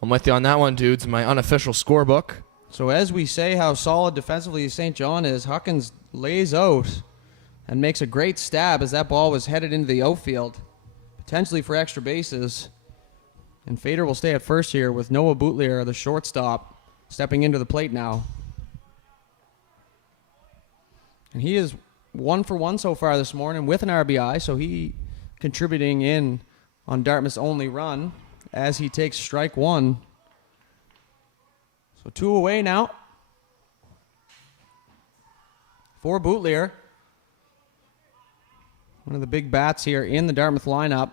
I'm with you on that one, dudes. My unofficial scorebook. So as we say how solid defensively St. John is, Huckins lays out and makes a great stab as that ball was headed into the outfield, potentially for extra bases. And Fader will stay at first here with Noah Boutlier, the shortstop, stepping into the plate now. And he is 1 for 1 so far this morning with an RBI, so he contributing in on Dartmouth's only run as he takes strike one. So 2 away now for Boutlier. One of the big bats here in the Dartmouth lineup.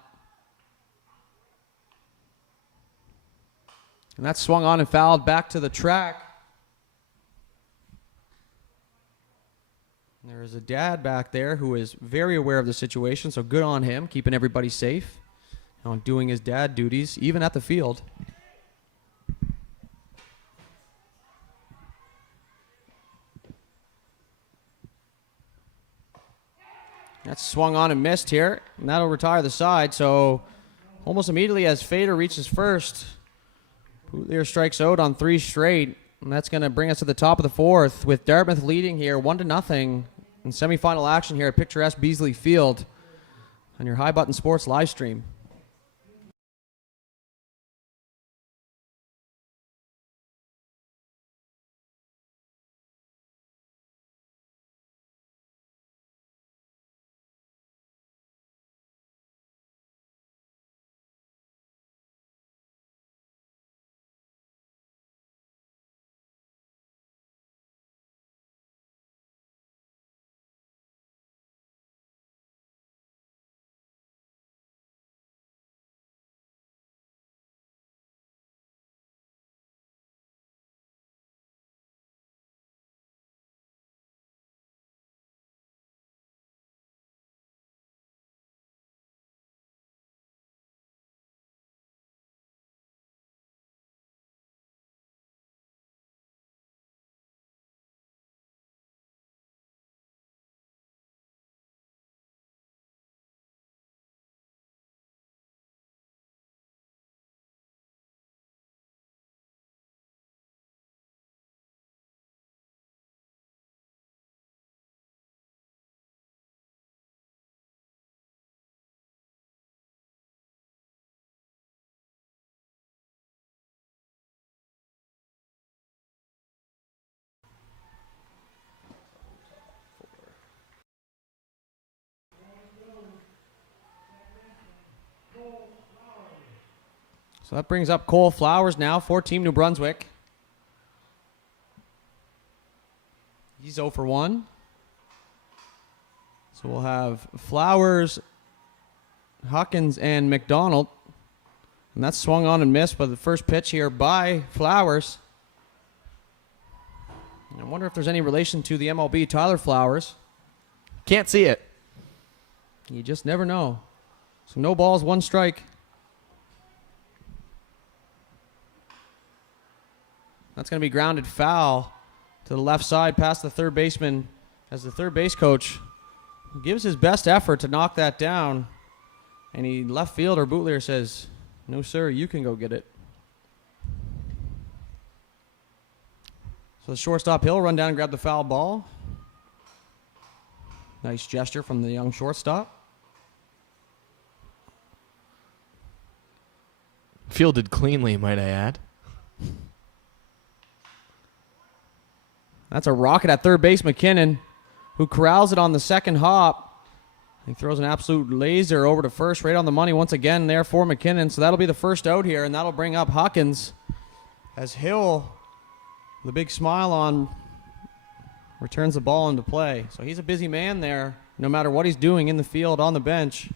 And that's swung on and fouled back to the track. There is a dad back there who is very aware of the situation, so good on him, keeping everybody safe and doing his dad duties, even at the field. That's swung on and missed here, and that'll retire the side, so almost immediately as Fader reaches first, Boutlier strikes out on 3 straight, and that's going to bring us to the top of the 4th with Dartmouth leading here 1-0 in semifinal action here at picturesque Beasley Field on your High Button Sports live stream. So that brings up Cole Flowers now for Team New Brunswick. He's 0 for 1. So we'll have Flowers, Huckins, and McDonald. And that's swung on and missed by the first pitch here by Flowers. And I wonder if there's any relation to the MLB Tyler Flowers. Can't see it. You just never know. So no balls, 1 strike. That's going to be grounded foul to the left side past the third baseman as the third base coach gives his best effort to knock that down. And he left fielder Boutlier says, "No, sir, you can go get it." So the shortstop Hill run down and grab the foul ball. Nice gesture from the young shortstop. Fielded cleanly, might I add. That's a rocket at third base, McKinnon, who corrals it on the second hop. He throws an absolute laser over to first, right on the money once again there for McKinnon. So that'll be the first out here, and that'll bring up Huckins as Hill, the big smile on, returns the ball into play. So he's a busy man there, no matter what he's doing in the field, on the bench.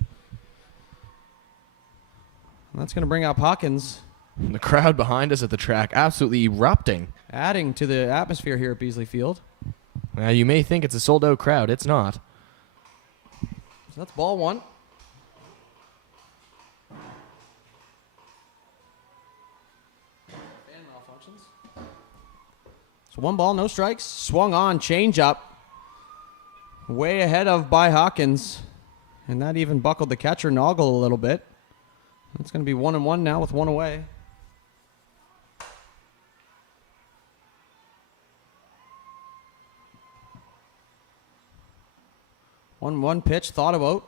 And that's going to bring up Huckins. The crowd behind us at the track absolutely erupting. Adding to the atmosphere here at Beasley Field. Now, you may think it's a sold-out crowd. It's not. So that's ball 1. Fan malfunctions. So 1 ball, no strikes. Swung on, change up. Way ahead of by Hawkins. And that even buckled the catcher Noggle a little bit. It's going to be 1-1 now with 1 away. 1-1 pitch, thought about.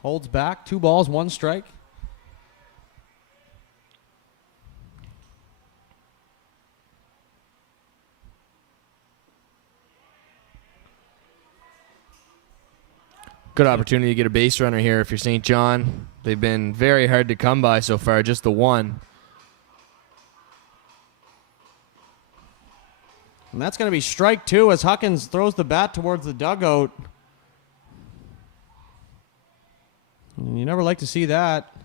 Holds back, 2 balls, 1 strike. Good opportunity to get a base runner here if you're St. John. They've been very hard to come by so far, just the one. And that's going to be strike 2 as Huckins throws the bat towards the dugout. And you never like to see that,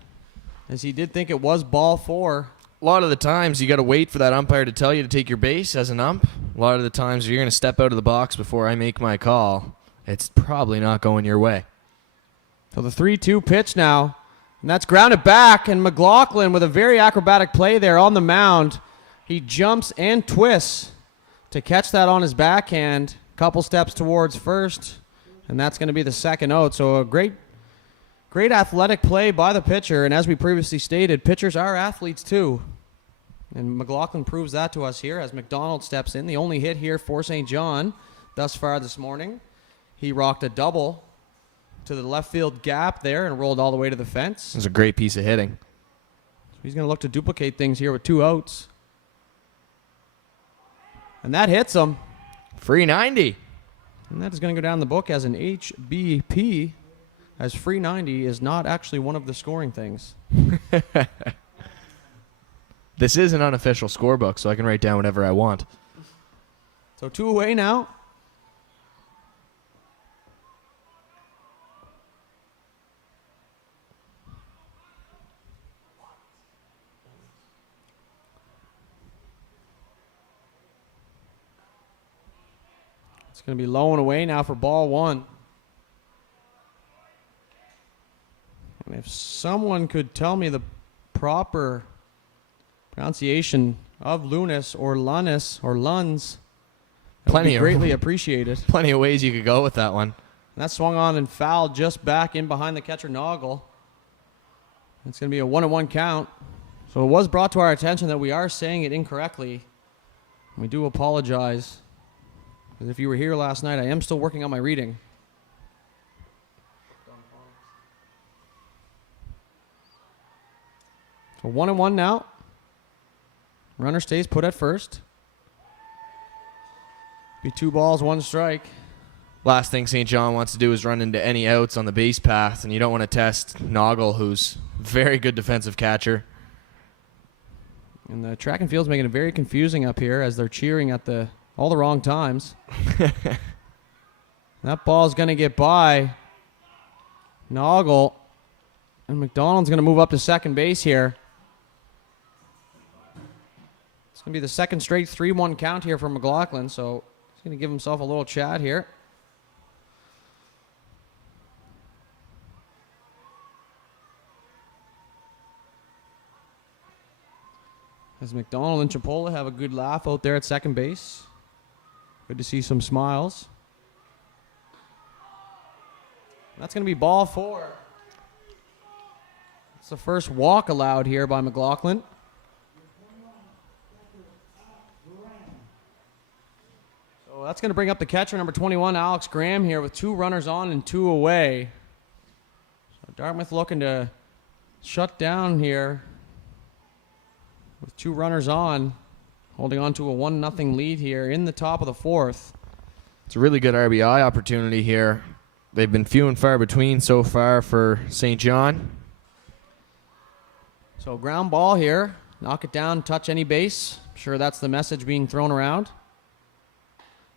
as he did think it was ball 4. A lot of the times you got to wait for that umpire to tell you to take your base as an ump. A lot of the times you're going to step out of the box before I make my call. It's probably not going your way. So the 3-2 pitch now, and that's grounded back, and McLaughlin with a very acrobatic play there on the mound. He jumps and twists to catch that on his backhand, couple steps towards first, and that's going to be the second out. So a great athletic play by the pitcher, and as we previously stated, pitchers are athletes too. And McLaughlin proves that to us here as McDonald steps in, the only hit here for St. John thus far this morning. He rocked a double to the left field gap there and rolled all the way to the fence. It was a great piece of hitting. So he's going to look to duplicate things here with 2 outs. And that hits him. Free 90. And that is going to go down the book as an HBP, as free 90 is not actually one of the scoring things. This is an unofficial scorebook, so I can write down whatever I want. So 2 away now. It's going to be low and away now for ball 1. And if someone could tell me the proper pronunciation of Lunas or Lunus or Luns, that would be greatly appreciated. Plenty of ways you could go with that one. And that swung on and fouled just back in behind the catcher Noggle. It's going to be a 1-1 count. So it was brought to our attention that we are saying it incorrectly. We do apologize. Because if you were here last night, I am still working on my reading. So 1-1 now. Runner stays put at first. Be 2 balls, 1 strike. Last thing St. John wants to do is run into any outs on the base path, and you don't want to test Noggle, who's a very good defensive catcher. And the track and field's making it very confusing up here as they're cheering at all the wrong times. That ball's going to get by Noggle, and McDonald's going to move up to second base here. It's going to be the second straight 3-1 count here for McLaughlin, so he's going to give himself a little chat here. As McDonald and Chipola have a good laugh out there at second base. Good to see some smiles. That's going to be ball 4. It's the first walk allowed here by McLaughlin. So that's going to bring up the catcher, number 21, Alex Graham here with 2 runners on and 2 away. So Dartmouth looking to shut down here with 2 runners on, holding on to a 1-0 lead here in the top of the 4th. It's a really good RBI opportunity here. They've been few and far between so far for St. John. So ground ball here. Knock it down, touch any base. I'm sure that's the message being thrown around.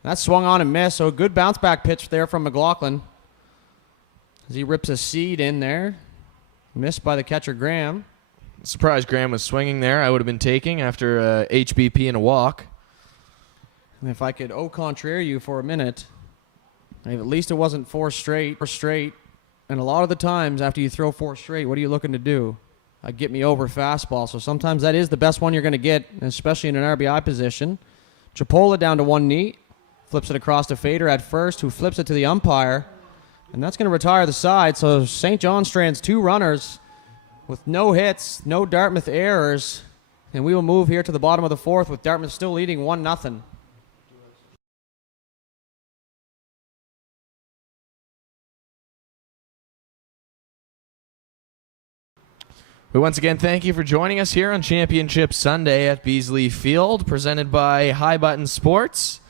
That swung on and missed, so a good bounce back pitch there from McLaughlin as he rips a seed in there. Missed by the catcher Graham. Surprised Graham was swinging there. I would have been taking after a HBP and a walk. And if I could au contraire you for a minute, at least it wasn't 4 straight. And a lot of the times after you throw 4 straight, what are you looking to do? Get me over fastball. So sometimes that is the best one you're going to get, especially in an RBI position. Chipola down to 1 knee. Flips it across to Fader at first, who flips it to the umpire. And that's going to retire the side. So St. John strands 2 runners with no hits, no Dartmouth errors. And we will move here to the bottom of the 4th with Dartmouth still leading 1-0. We once again thank you for joining us here on Championship Sunday at Beasley Field, presented by High Button Sports.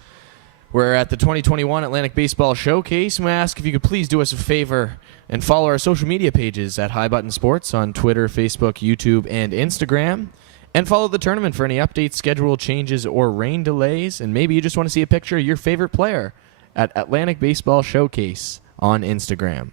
We're at the 2021 Atlantic Baseball Showcase. I'm going to ask if you could please do us a favor and follow our social media pages at High Button Sports on Twitter, Facebook, YouTube, and Instagram. And follow the tournament for any updates, schedule changes, or rain delays. And maybe you just want to see a picture of your favorite player at Atlantic Baseball Showcase on Instagram.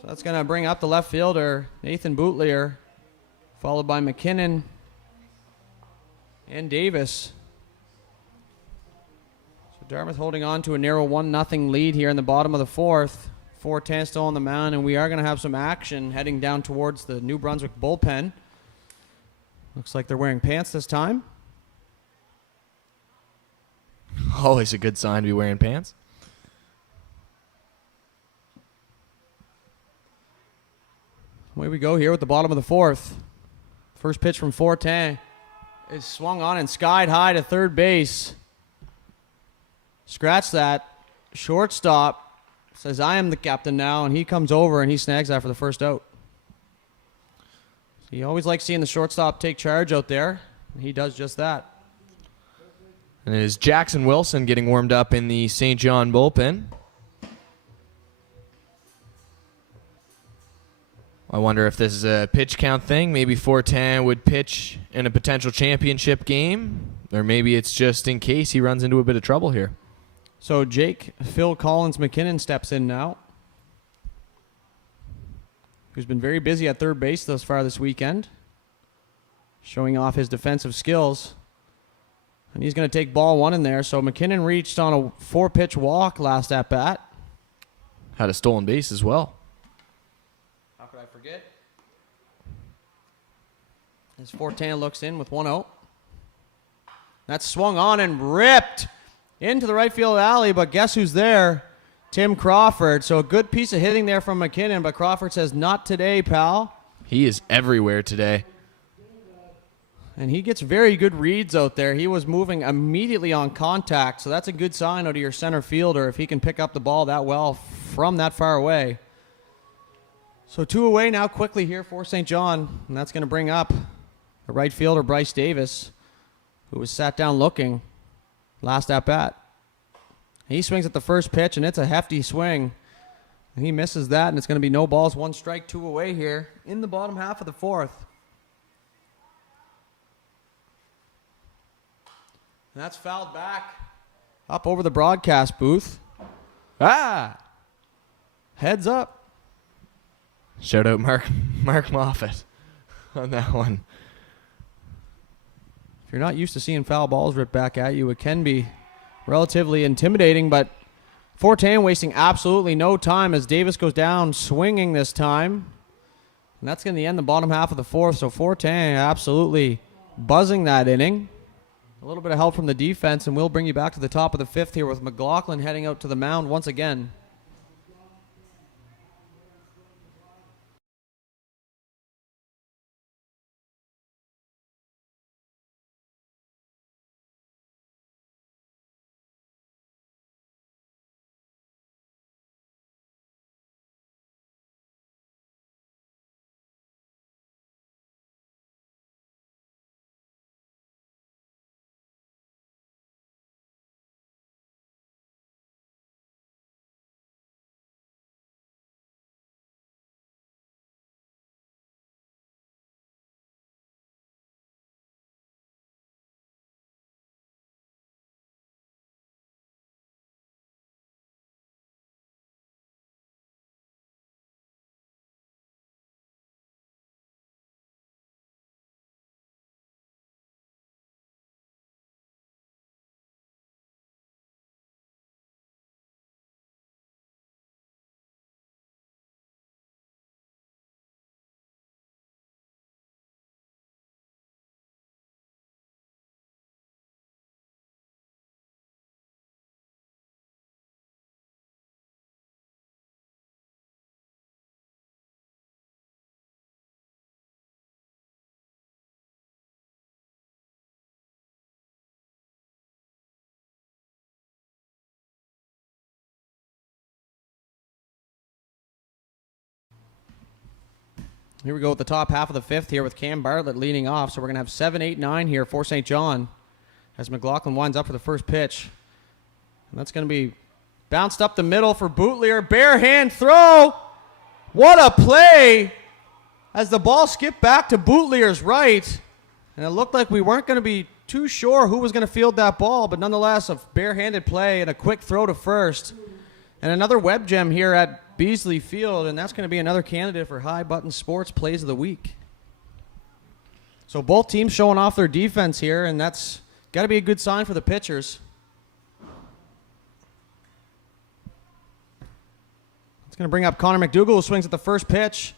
So that's going to bring up the left fielder, Nathan Bootlier, followed by McKinnon and Davis. So Dartmouth holding on to a narrow 1-0 lead here in the bottom of the fourth. 4-10 still on the mound, and we are going to have some action heading down towards the New Brunswick bullpen. Looks like they're wearing pants this time. Always a good sign to be wearing pants. Away we go here with the bottom of the fourth. First pitch from 4-10 is swung on and skied high to third base. Scratch that. Shortstop says, I am the captain now, and he comes over and he snags that for the first out. So you always like seeing the shortstop take charge out there, and he does just that. And it is Jackson Wilson getting warmed up in the St. John bullpen. I wonder if this is a pitch count thing. Maybe 4-10 would pitch in a potential championship game, or maybe it's just in case he runs into a bit of trouble here. So Jake Phil Collins McKinnon steps in now, who's been very busy at third base thus far this weekend, showing off his defensive skills. And he's going to take ball one in there. So McKinnon reached on a 4-pitch walk last at bat. Had a stolen base as well. How could I forget? As 4-10 looks in with 1 out. That's swung on and ripped into the right field alley, but guess who's there? Tim Crawford. So a good piece of hitting there from McKinnon, but Crawford says, not today, pal. He is everywhere today. And he gets very good reads out there. He was moving immediately on contact, so that's a good sign out of your center fielder if he can pick up the ball that well from that far away. So 2 away now quickly here for St. John, and that's going to bring up the right fielder, Bryce Davis, who was sat down looking last at bat. He swings at the first pitch, and it's a hefty swing. And he misses that, and it's going to be no balls, 1 strike, 2 away here in the bottom half of the fourth. And that's fouled back up over the broadcast booth. Heads up. Shout out Mark Moffat on that one. If you're not used to seeing foul balls ripped back at you, it can be relatively intimidating, but 4-10 wasting absolutely no time as Davis goes down swinging this time. And that's going to end the bottom half of the fourth, so 4-10 absolutely buzzing that inning. A little bit of help from the defense, and we'll bring you back to the top of the fifth here with McLaughlin heading out to the mound once again. Here we go with the top half of the fifth here with Cam Bartlett leading off. So we're going to have 7, 8, 9 here for St. John as McLaughlin winds up for the first pitch. And that's going to be bounced up the middle for Bootleer. Bare hand throw. What a play as the ball skipped back to Bootleer's right. And it looked like we weren't going to be too sure who was going to field that ball, but nonetheless, a barehanded play and a quick throw to first. And another web gem here at Beasley Field, and that's going to be another candidate for High Button Sports Plays of the Week. So both teams showing off their defense here, and that's got to be a good sign for the pitchers. It's going to bring up Connor McDougall, who swings at the first pitch.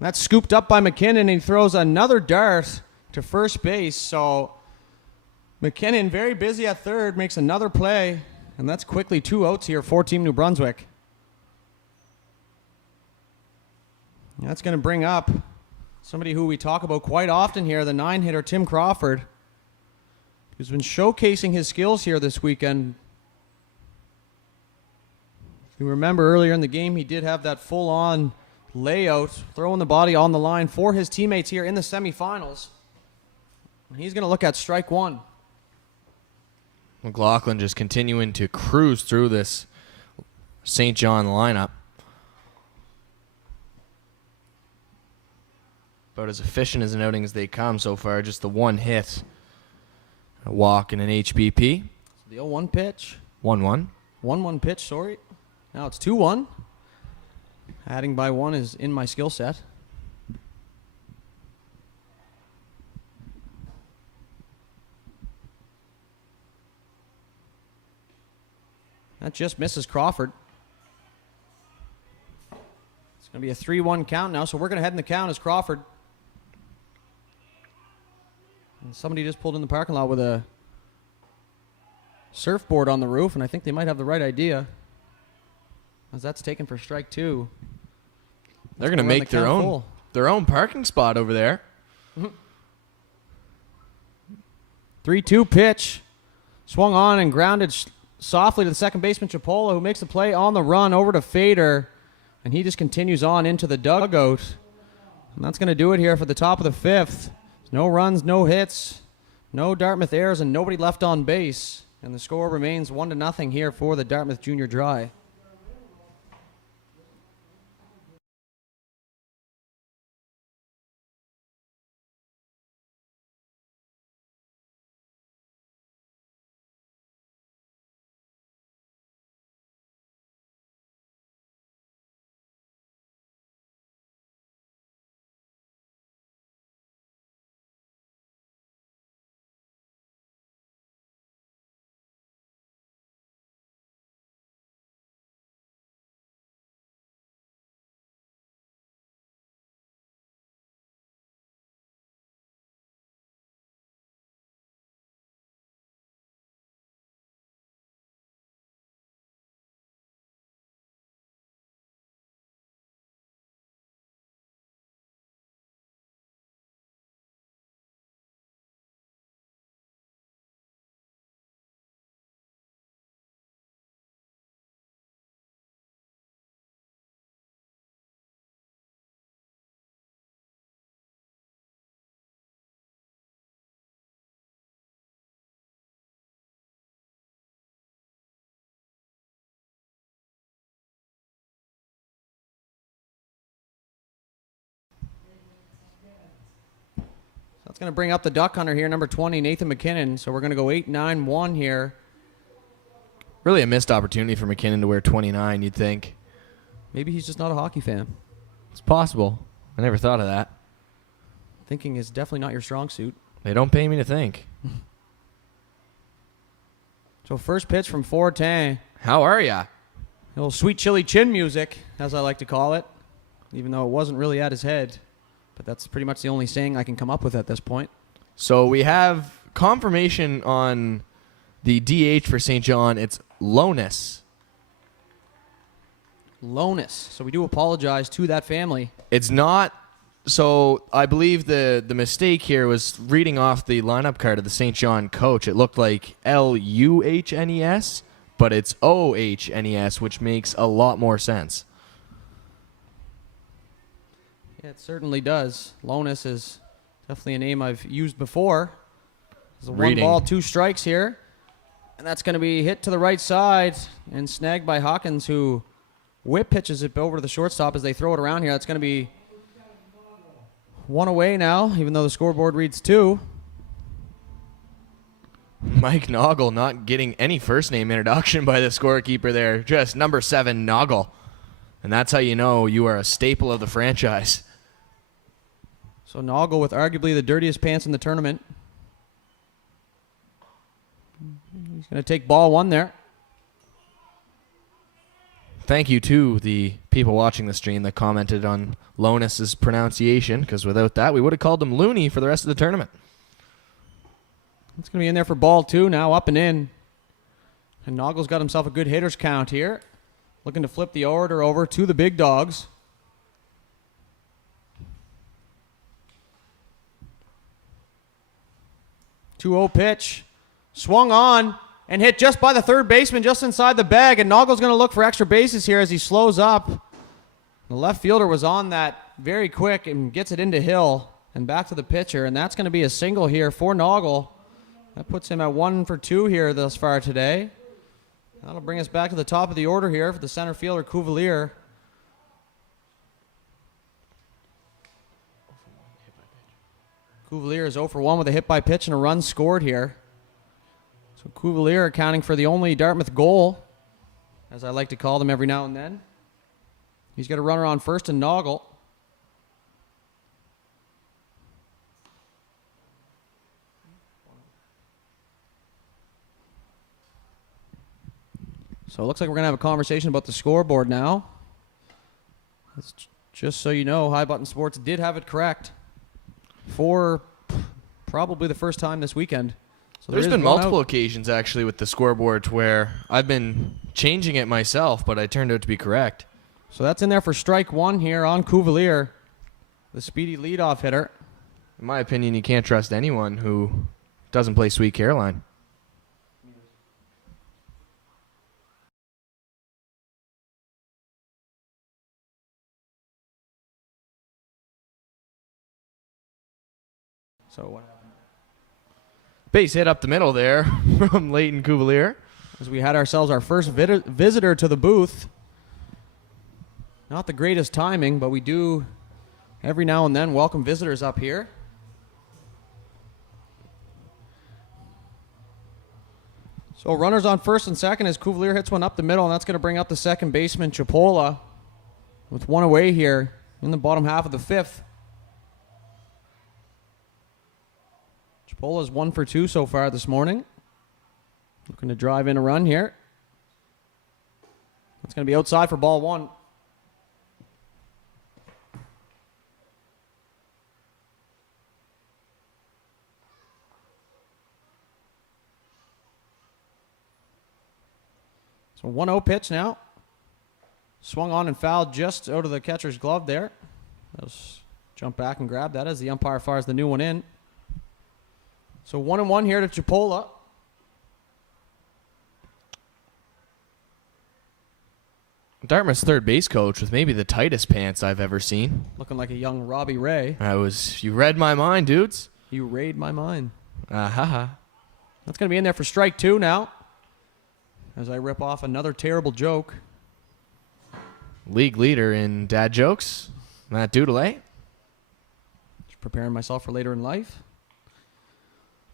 That's scooped up by McKinnon, and he throws another dart to first base. So McKinnon, very busy at third, makes another play, and that's quickly 2 outs here for Team New Brunswick. That's going to bring up somebody who we talk about quite often here, the 9-hitter Tim Crawford, who's been showcasing his skills here this weekend. If you remember earlier in the game, he did have that full-on layout, throwing the body on the line for his teammates here in the semifinals. He's going to look at strike one. McLaughlin just continuing to cruise through this St. John lineup. About as efficient as an outing as they come so far. Just the one hit, a walk, and an HBP. The 0-1 pitch. 1-1. 1-1 pitch, sorry. Now it's 2-1. Adding by one is in my skill set. That just misses Crawford. It's going to be a 3-1 count now, so we're going to head in the count as Crawford. And somebody just pulled in the parking lot with a surfboard on the roof, and I think they might have the right idea, as that's taken for strike two. They're going to make their own parking spot over there. 3-2 pitch. Swung on and grounded softly to the second baseman, Chipola, who makes the play on the run over to Fader. And he just continues on into the dugout. And that's going to do it here for the top of the fifth. No runs, no hits, no Dartmouth errors, and nobody left on base. And the score remains 1-0 here for the Dartmouth Junior Dry. That's going to bring up the duck hunter here, number 20, Nathan McKinnon. So we're going to go 8-9-1 here. Really a missed opportunity for McKinnon to wear 29, you'd think. Maybe he's just not a hockey fan. It's possible. I never thought of that. Thinking is definitely not your strong suit. They don't pay me to think. So first pitch from Fortin. How are ya? A little sweet chili chin music, as I like to call it, even though it wasn't really at his head. But that's pretty much the only saying I can come up with at this point. So we have confirmation on the DH for St. John. It's Lonis. Lonis. So we do apologize to that family. It's not. So I believe the mistake here was reading off the lineup card of the St. John coach. It looked like Luhnes, but it's Ohnes, which makes a lot more sense. Yeah, it certainly does. Lonis is definitely a name I've used before. There's a one ball, 2 strikes here. And that's going to be hit to the right side and snagged by Hawkins, who whip pitches it over to the shortstop as they throw it around here. That's going to be 1 away now, even though the scoreboard reads 2. Mike Noggle not getting any first name introduction by the scorekeeper there. Just number 7, Noggle. And that's how you know you are a staple of the franchise. So Noggle with arguably the dirtiest pants in the tournament. He's going to take ball 1 there. Thank you to the people watching the stream that commented on Lonis' pronunciation, because without that, we would have called him Looney for the rest of the tournament. It's going to be in there for ball 2 now, up and in. And Noggle's got himself a good hitter's count here. Looking to flip the order over to the big dogs. Two-0 pitch. Swung on and hit just by the third baseman, just inside the bag. And Noggle's going to look for extra bases here as he slows up. The left fielder was on that very quick and gets it into Hill and back to the pitcher. And that's going to be a single here for Noggle. That puts him at 1 for 2 here thus far today. That'll bring us back to the top of the order here for the center fielder, Cuvalier. Cuvalier is 0 for 1 with a hit by pitch and a run scored here. So Cuvalier accounting for the only Dartmouth goal, as I like to call them every now and then. He's got a runner on first and Noggle. So it looks like we're going to have a conversation about the scoreboard now. That's just so you know, High Button Sports did have it correct for probably the first time this weekend. So There's been multiple occasions, actually, with the scoreboard where I've been changing it myself, but I turned out to be correct. So that's in there for strike 1 here on Cuvalier, the speedy leadoff hitter. In my opinion, you can't trust anyone who doesn't play Sweet Caroline. So what happened? Base hit up the middle there from Leighton Cuvalier. As we had ourselves our first visitor to the booth. Not the greatest timing, but we do every now and then welcome visitors up here. So runners on first and second as Cuvalier hits one up the middle, and that's going to bring up the second baseman, Chipola, with 1 away here in the bottom half of the 5th. Chipola's 1 for 2 so far this morning. Looking to drive in a run here. That's going to be outside for ball 1. So 1-0 pitch now. Swung on and fouled just out of the catcher's glove there. Let's jump back and grab that as the umpire fires the new one in. So 1-1 here to Chipola. Dartmouth's third base coach with maybe the tightest pants I've ever seen. Looking like a young Robbie Ray. You read my mind, dudes. You raid my mind. That's That's going to be in there for strike 2 now. As I rip off another terrible joke. League leader in dad jokes, Matt Doodle. Just preparing myself for later in life.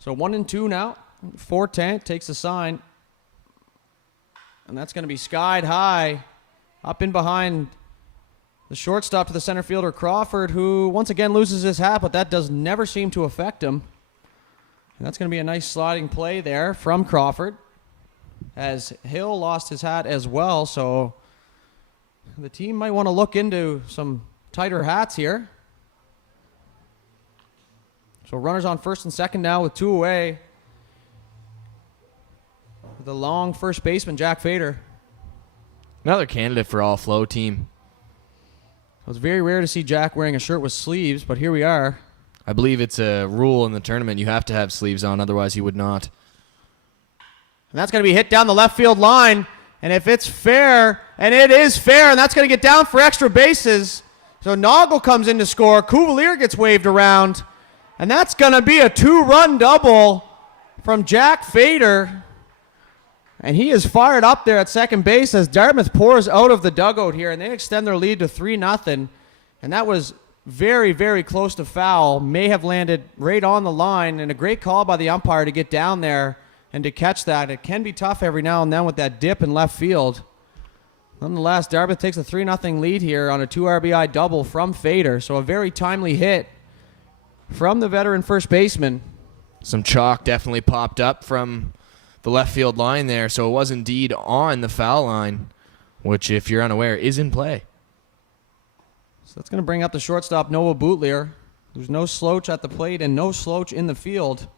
So 1-2 now. 4-10 takes the sign. And that's going to be skied high. Up in behind the shortstop to the center fielder, Crawford, who once again loses his hat, but that does never seem to affect him. And that's going to be a nice sliding play there from Crawford, as Hill lost his hat as well. So the team might want to look into some tighter hats here. So runners on first and second now with 2 away. The long first baseman, Jack Fader. Another candidate for all-flow team. It was very rare to see Jack wearing a shirt with sleeves, but here we are. I believe it's a rule in the tournament. You have to have sleeves on, otherwise you would not. And that's going to be hit down the left field line. And if it's fair, and it is fair, and that's going to get down for extra bases. So Noggle comes in to score. Cuvalier gets waved around. And that's going to be a 2-run double from Jack Fader. And he is fired up there at second base as Dartmouth pours out of the dugout here, and they extend their lead to 3-0. And that was very, very close to foul. May have landed right on the line, and a great call by the umpire to get down there and to catch that. It can be tough every now and then with that dip in left field. Nonetheless, Dartmouth takes a 3-0 lead here on a 2 RBI double from Fader. So a very timely hit from the veteran first baseman. Some chalk definitely popped up from the left field line there, so it was indeed on the foul line, which, if you're unaware, is in play. So that's going to bring up the shortstop, Noah Bootlier. There's no Sloach at the plate and no Sloach in the field.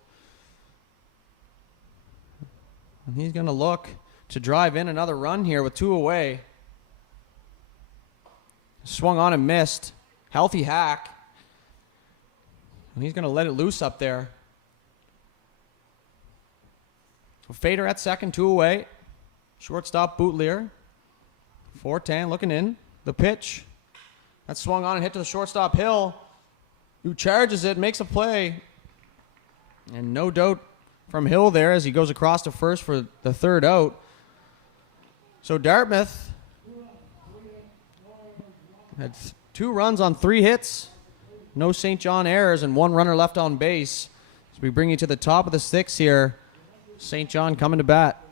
And he's going to look to drive in another run here with 2 away. Swung on and missed. Healthy hack. And he's going to let it loose up there. So Fader at second, 2 away. Shortstop Bootlier. 4-10 looking in. The pitch. That swung on and hit to the shortstop Hill, who charges it, makes a play. And no doubt from Hill there as he goes across to first for the 3rd out. So Dartmouth had 2 runs on 3 hits. No St. John errors and 1 runner left on base. So we bring you to the top of the 6th here. St. John coming to bat.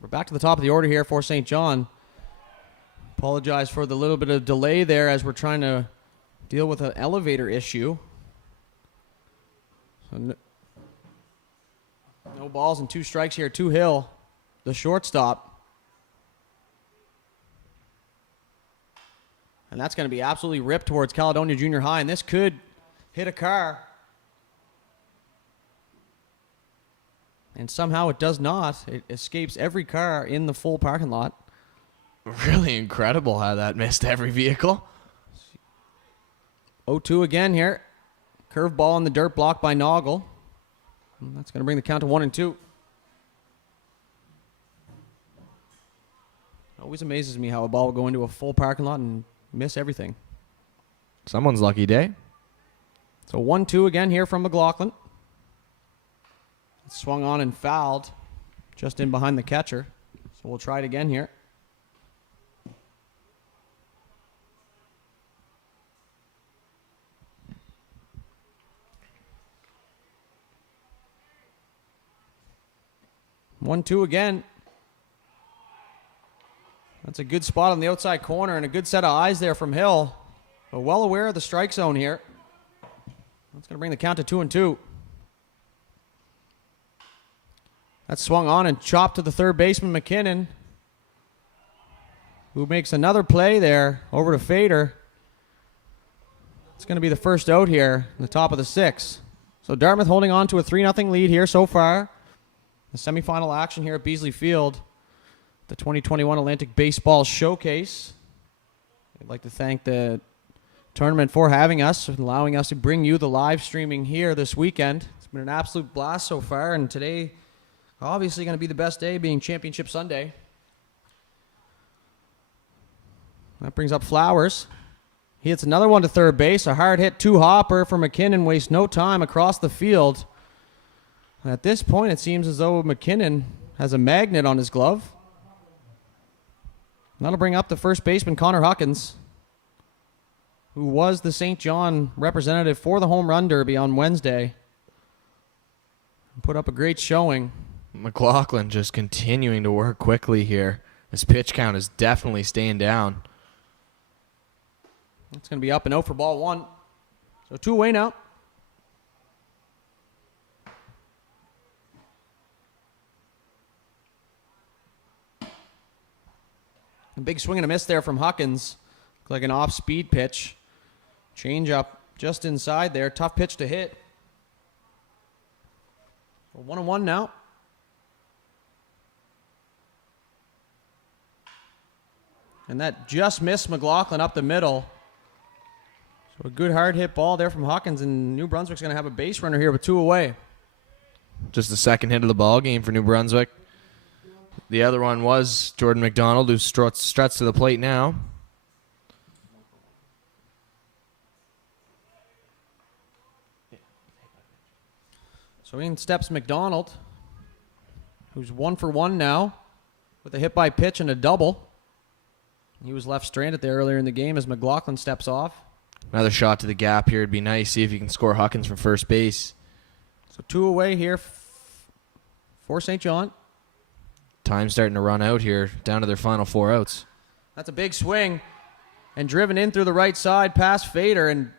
We're back to the top of the order here for St. John. Apologize for the little bit of delay there as we're trying to deal with an elevator issue. So no balls and 2 strikes here to Hill, the shortstop. And that's going to be absolutely ripped towards Caledonia Junior High, and this could hit a car. And somehow it does not. It escapes every car in the full parking lot. Really incredible how that missed every vehicle. 0-2 again here. Curve ball in the dirt, blocked by Noggle. And that's going to bring the count to 1-2. Always amazes me how a ball will go into a full parking lot and miss everything. Someone's lucky day. So 1-2 again here from McLaughlin. It's swung on and fouled just in behind the catcher. So we'll try it again here. One, two again. That's a good spot on the outside corner and a good set of eyes there from Hill. But well aware of the strike zone here. That's going to bring the count to 2-2. That's swung on and chopped to the third baseman, McKinnon, who makes another play there over to Fader. It's going to be the first out here in the top of the sixth. So Dartmouth holding on to a 3-0 lead here so far. The semifinal action here at Beasley Field, the 2021 Atlantic Baseball Showcase. I'd like to thank the tournament for having us and allowing us to bring you the live streaming here this weekend. It's been an absolute blast so far, and today obviously going to be the best day, being Championship Sunday. That brings up Flowers. He hits another one to third base. A hard hit two-hopper for McKinnon. Wastes no time across the field. At this point, it seems as though McKinnon has a magnet on his glove. That'll bring up the first baseman, Connor Huckins, who was the St. John representative for the Home Run Derby on Wednesday. Put up a great showing. McLaughlin just continuing to work quickly here. His pitch count is definitely staying down. It's going to be up and out for ball one. So 2 away now. A big swing and a miss there from Huckins. Looked like an off-speed pitch. Change up just inside there. Tough pitch to hit. 1-1 now. And that just missed McLaughlin up the middle. So a good hard hit ball there from Hawkins, and New Brunswick's going to have a base runner here with 2 away. Just the second hit of the ball game for New Brunswick. The other one was Jordan McDonald, who struts to the plate now. So in steps McDonald, who's 1 for 1 now with a hit by pitch and a double. He was left stranded there earlier in the game as McLaughlin steps off. Another shot to the gap here. It'd be nice to see if you can score Huckins from first base. So 2 away here for St. John. Time's starting to run out here, down to their final 4 outs. That's a big swing and driven in through the right side past Fader, and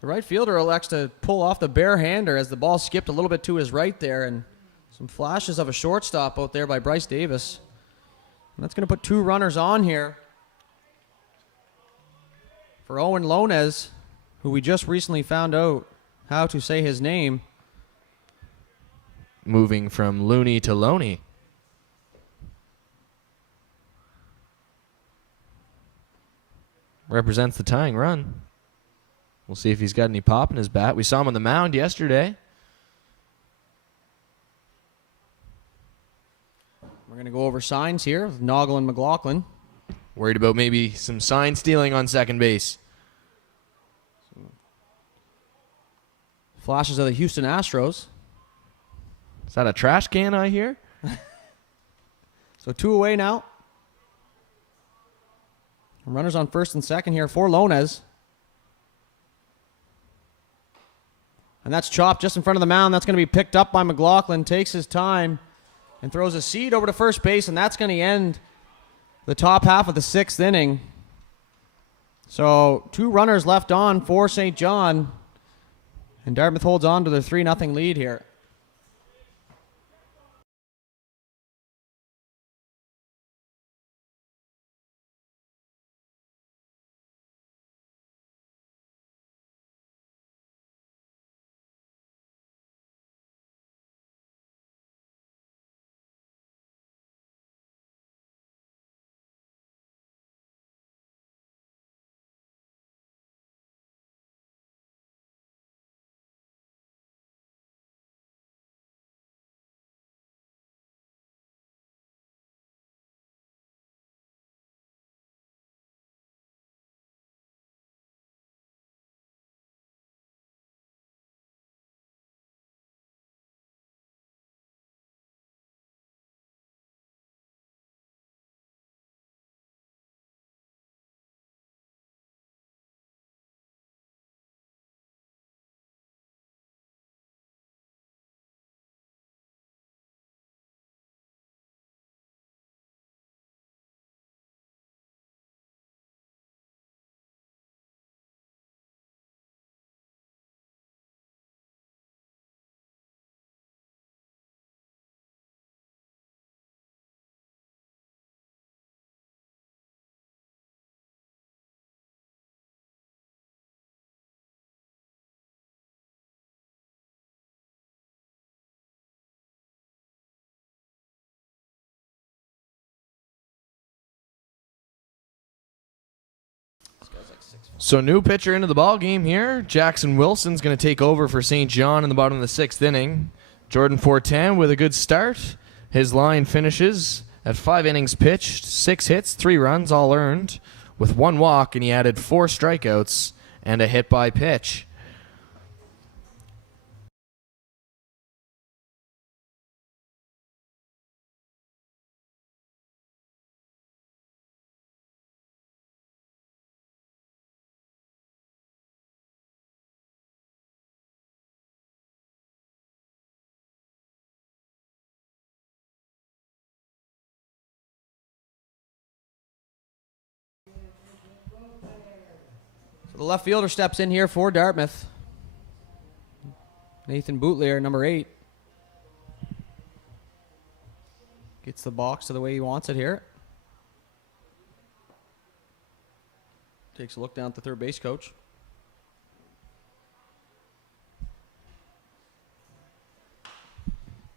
the right fielder elects to pull off the bare-hander as the ball skipped a little bit to his right there, and some flashes of a shortstop out there by Bryce Davis. And that's going to put 2 runners on here for Owen Lonez, who we just recently found out how to say his name. Moving from Looney to Loney. Represents the tying run. We'll see if he's got any pop in his bat. We saw him on the mound yesterday. We're going to go over signs here with Noggle and McLaughlin. Worried about maybe some sign stealing on second base. Flashes of the Houston Astros. Is that a trash can I hear? So 2 away now. Runners on first and second here for Lonez. And that's chopped just in front of the mound. That's going to be picked up by McLaughlin. Takes his time and throws a seed over to first base, and that's going to end the top half of the 6th inning. So 2 runners left on for St. John, and Dartmouth holds on to their 3-0 lead here. So new pitcher into the ball game here. Jackson Wilson's going to take over for St. John in the bottom of the 6th inning. Jordan Fortin with a good start. His line finishes at 5 innings pitched, 6 hits, 3 runs, all earned, with 1 walk, and he added 4 strikeouts and a hit by pitch. The left fielder steps in here for Dartmouth. Nathan Boutlier, number 8. Gets the box to the way he wants it here. Takes a look down at the third base coach.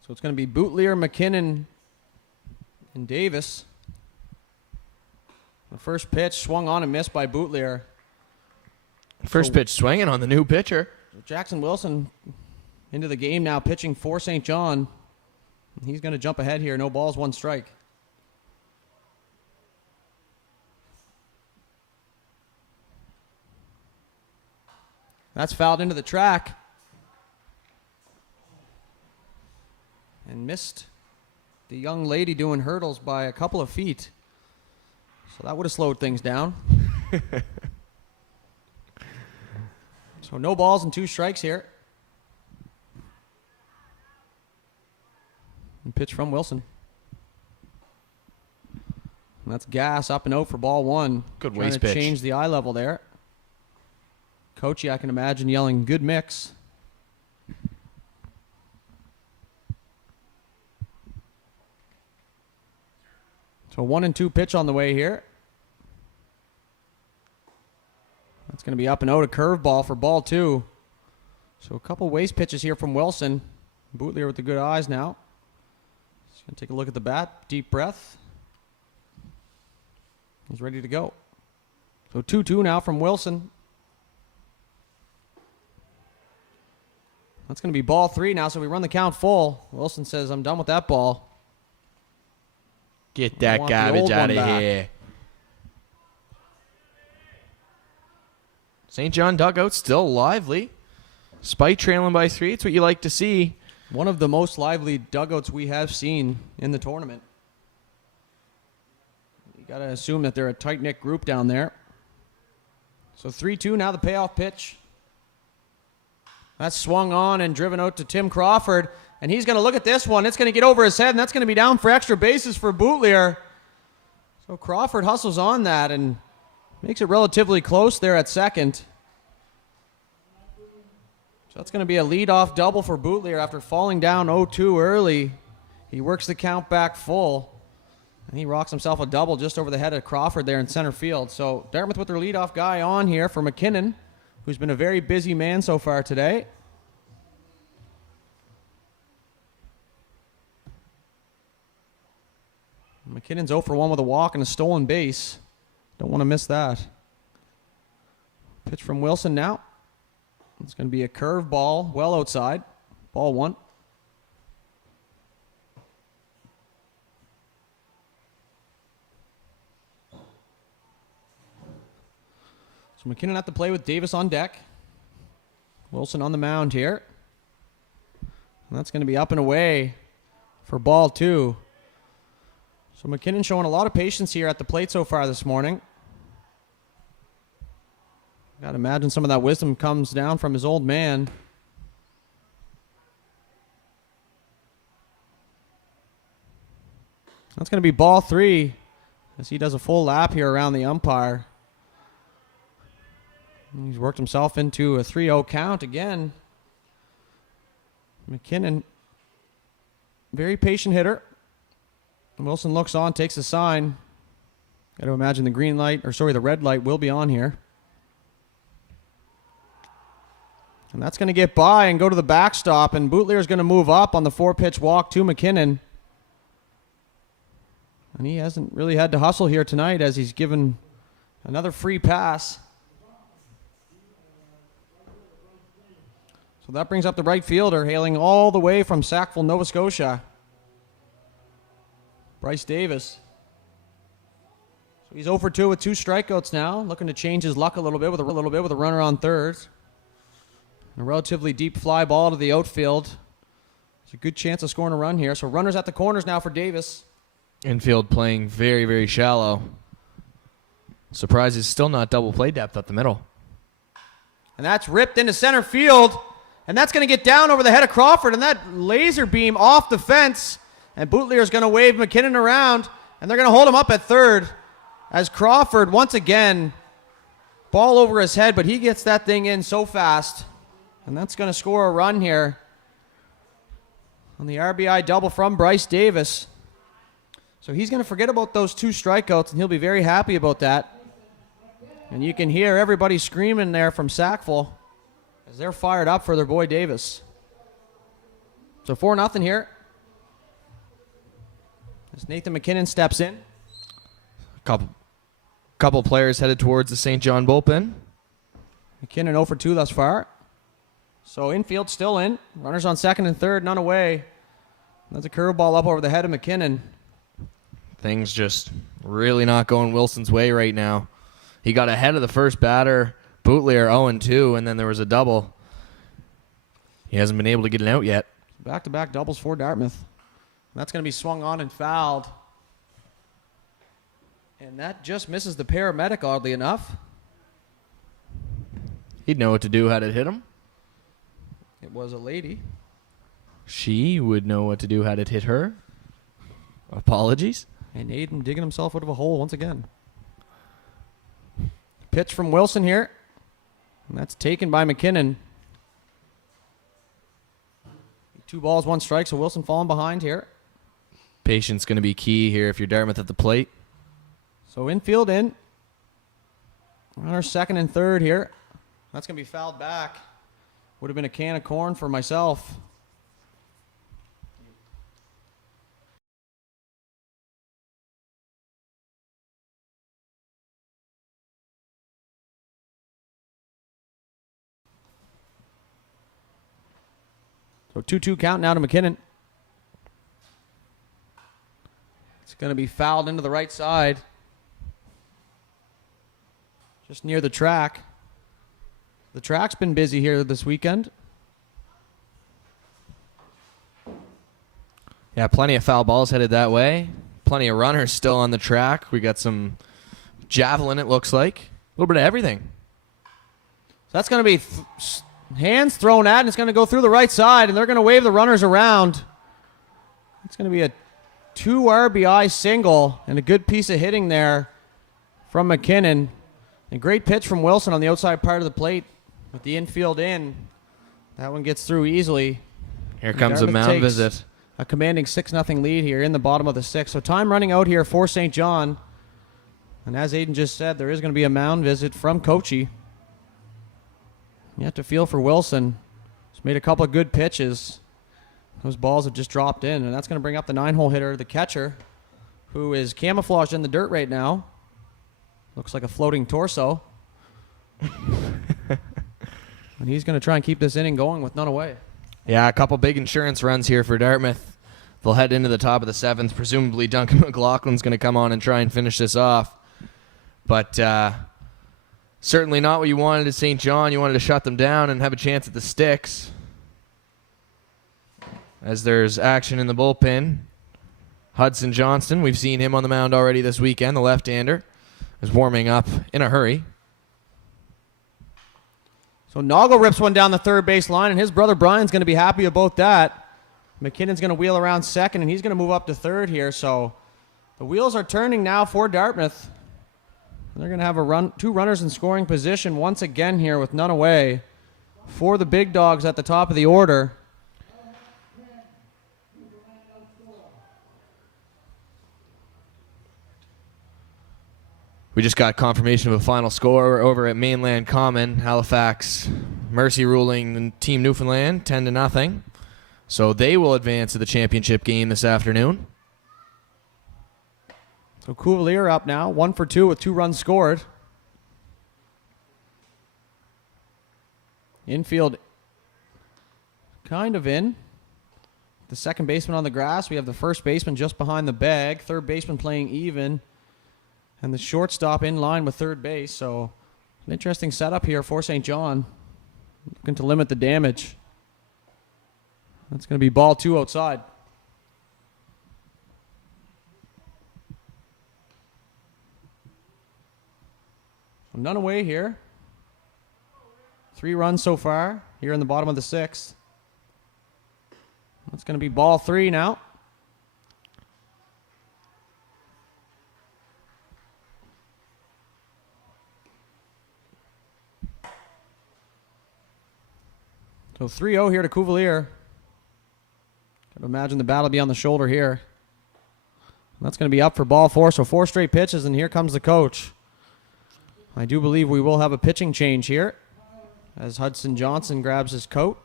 So it's going to be Boutlier, McKinnon, and Davis. The first pitch swung on and missed by Boutlier. First pitch swinging on the new pitcher. Jackson Wilson into the game now, pitching for St. John. He's going to jump ahead here. No balls, 1 strike. That's fouled into the track. And missed the young lady doing hurdles by a couple of feet. So that would have slowed things down. So no balls and 2 strikes here. And pitch from Wilson. And that's gas up and out for ball 1. Good Trying waste to pitch. change the eye level there. Coachy, I can imagine yelling, good mix. So 1-2 pitch on the way here. That's going to be up and out, a curveball for ball 2. So a couple waste pitches here from Wilson. Boutlier with the good eyes now. He's going to take a look at the bat, deep breath. He's ready to go. So 2-2 now from Wilson. That's going to be ball 3 now, so we run the count full. Wilson says, I'm done with that ball. Get I that want the garbage old out one of back. here. St. John dugout still lively. Spite trailing by 3. It's what you like to see. One of the most lively dugouts we have seen in the tournament. You got to assume that they're a tight-knit group down there. So 3-2 now, the payoff pitch. That's swung on and driven out to Tim Crawford. And he's going to look at this one. It's going to get over his head, and that's going to be down for extra bases for Boutlier. So Crawford hustles on that and makes it relatively close there at second. So that's going to be a leadoff double for Boutlier after falling down 0-2 early. He works the count back full, and he rocks himself a double just over the head of Crawford there in center field. So Dartmouth with their leadoff guy on here for McKinnon, who's been a very busy man so far today. McKinnon's 0 for 1 with a walk and a stolen base. Don't want to miss that. Pitch from Wilson now. It's going to be a curve ball, well outside. Ball 1. So McKinnon at the play with Davis on deck. Wilson on the mound here. And that's going to be up and away for ball 2. So McKinnon showing a lot of patience here at the plate so far this morning. Got to imagine some of that wisdom comes down from his old man. That's going to be ball 3 as he does a full lap here around the umpire. He's worked himself into a 3-0 count again. McKinnon, very patient hitter. Wilson looks on, takes a sign. Got to imagine the red light will be on here. And that's going to get by and go to the backstop, and Boutlier is going to move up on the 4-pitch walk to McKinnon. And he hasn't really had to hustle here tonight as he's given another free pass. So that brings up the right fielder, hailing all the way from Sackville, Nova Scotia, Bryce Davis. So he's 0 for 2 with 2 strikeouts now, looking to change his luck a little bit with a runner on third. A relatively deep fly ball to the outfield. It's a good chance of scoring a run here. So runners at the corners now for Davis. Infield playing very, very shallow. Surprise is still not double play depth up the middle. And that's ripped into center field. And that's going to get down over the head of Crawford. And that laser beam off the fence. And Bootlear's going to wave McKinnon around. And they're going to hold him up at third. As Crawford, once again, ball over his head. But he gets that thing in so fast. And that's going to score a run here on the RBI double from Bryce Davis. So he's going to forget about those 2 strikeouts. And he'll be very happy about that. And you can hear everybody screaming there from Sackville as they're fired up for their boy Davis. So 4-0 here. As Nathan McKinnon steps in. Couple players headed towards the St. John bullpen. McKinnon 0 for 2 thus far. So infield still in. Runners on second and third, none away. That's a curveball up over the head of McKinnon. Things just really not going Wilson's way right now. He got ahead of the first batter, Bootlear 0-2, and then there was a double. He hasn't been able to get it out yet. Back-to-back doubles for Dartmouth. That's going to be swung on and fouled. And that just misses the paramedic, oddly enough. He'd know what to do had it hit him. It was a lady. She would know what to do had it hit her. Apologies. And Aiden digging himself out of a hole once again. Pitch from Wilson here. And that's taken by McKinnon. 2 balls, 1 strike, so Wilson falling behind here. Patience going to be key here if you're Dartmouth at the plate. So infield in. Runner second and third here. That's going to be fouled back. Would have been a can of corn for myself. So 2-2 count now to McKinnon. It's going to be fouled into the right side. Just near the track. The track's been busy here this weekend. Yeah, plenty of foul balls headed that way. Plenty of runners still on the track. We got some javelin, it looks like. A little bit of everything. So that's going to be hands thrown at, and it's going to go through the right side, and they're going to wave the runners around. It's going to be a 2 RBI single and a good piece of hitting there from McKinnon. A great pitch from Wilson on the outside part of the plate with the infield in. That one gets through easily. Here comes a Dartmouth mound takes visit. A commanding 6-0 lead here in the bottom of the 6th. So time running out here for St. John. And as Aiden just said, there is going to be a mound visit from Coachy. You have to feel for Wilson. He's made a couple of good pitches. Those balls have just dropped in, and that's going to bring up the 9-hole hitter, the catcher, who is camouflaged in the dirt right now. Looks like a floating torso. And he's going to try and keep this inning going with none away. Yeah, a couple big insurance runs here for Dartmouth. They'll head into the top of the 7th. Presumably Duncan McLaughlin's going to come on and try and finish this off. But certainly not what you wanted at St. John. You wanted to shut them down and have a chance at the sticks. As there's action in the bullpen. Hudson Johnston, we've seen him on the mound already this weekend. The left-hander is warming up in a hurry. So Noggle rips one down the third base line, and his brother Brian's going to be happy about that. McKinnon's going to wheel around second, and he's going to move up to third here. So the wheels are turning now for Dartmouth. They're going to have 2 runners in scoring position once again here with none away for the big dogs at the top of the order. We just got confirmation of a final score over at Mainland Common. Halifax Mercy ruling the Team Newfoundland 10-0. So they will advance to the championship game this afternoon. So Cuvalier up now, 1 for 2 with 2 runs scored. Infield kind of in. The second baseman on the grass. We have the first baseman just behind the bag. Third baseman playing even. And the shortstop in line with third base. So an interesting setup here for St. John. Looking to limit the damage. That's going to be ball 2 outside. None away here. 3 runs so far here in the bottom of the 6th. That's going to be ball 3 now. So 3-0 here to Cuvalier. Gotta imagine the battle will be on the shoulder here. That's going to be up for ball 4. So 4 straight pitches, and here comes the coach. I do believe we will have a pitching change here as Hudson Johnson grabs his coat,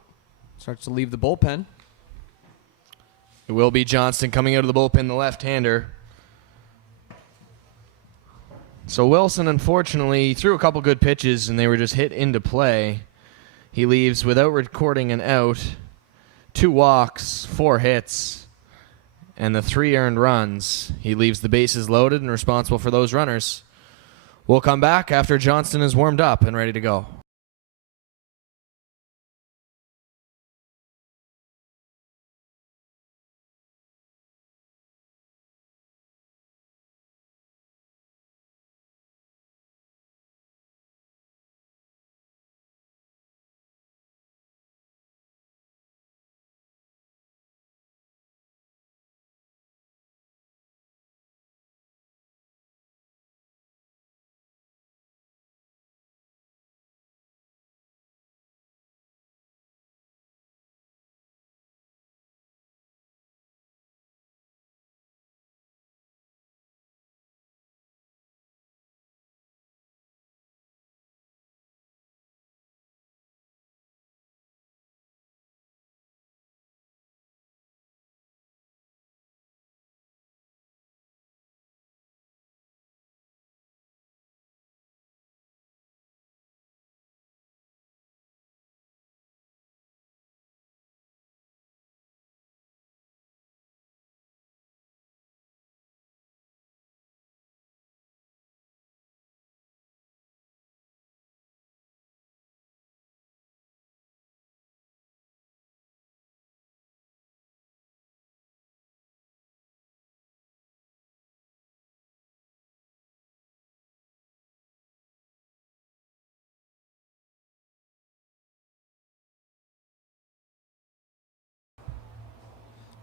starts to leave the bullpen. It will be Johnston coming out of the bullpen, the left-hander. So Wilson, unfortunately, threw a couple good pitches, and they were just hit into play. He leaves without recording an out, 2 walks, 4 hits, and the 3 earned runs. He leaves the bases loaded and responsible for those runners. We'll come back after Johnston is warmed up and ready to go.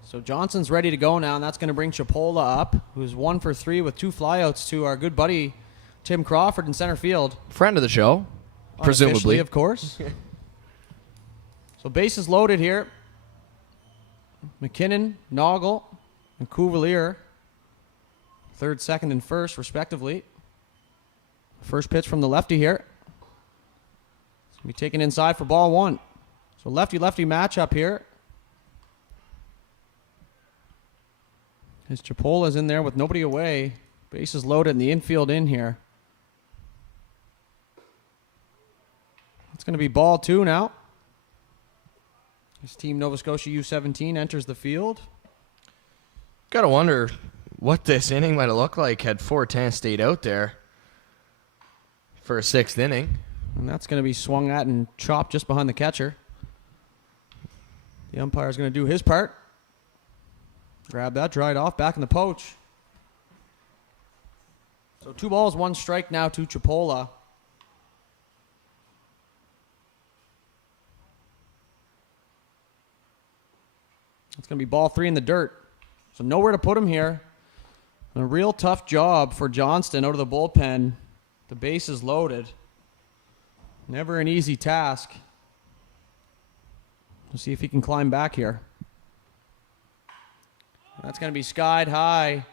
So Johnson's ready to go now, and that's going to bring Chipola up, who's 1 for 3 with 2 flyouts to our good buddy Tim Crawford in center field. Friend of the show, presumably. Of course. So bases loaded here. McKinnon, Noggle, and Cuvalier. Third, second, and first, respectively. First pitch from the lefty here. It's going to be taken inside for ball 1. So lefty-lefty matchup here. His Chipola's in there with nobody away. Bases loaded and the infield in here. It's going to be ball 2 now. His team, Nova Scotia U17, enters the field. Gotta wonder what this inning might have looked like had 410 stayed out there for a 6th inning. And that's going to be swung at and chopped just behind the catcher. The umpire's going to do his part. Grab that, dry it off, back in the poach. So 2 balls, 1 strike now to Chipola. It's going to be ball 3 in the dirt. So nowhere to put him here. And a real tough job for Johnston out of the bullpen. The base is loaded. Never an easy task. We'll see if he can climb back here. That's going to be skied high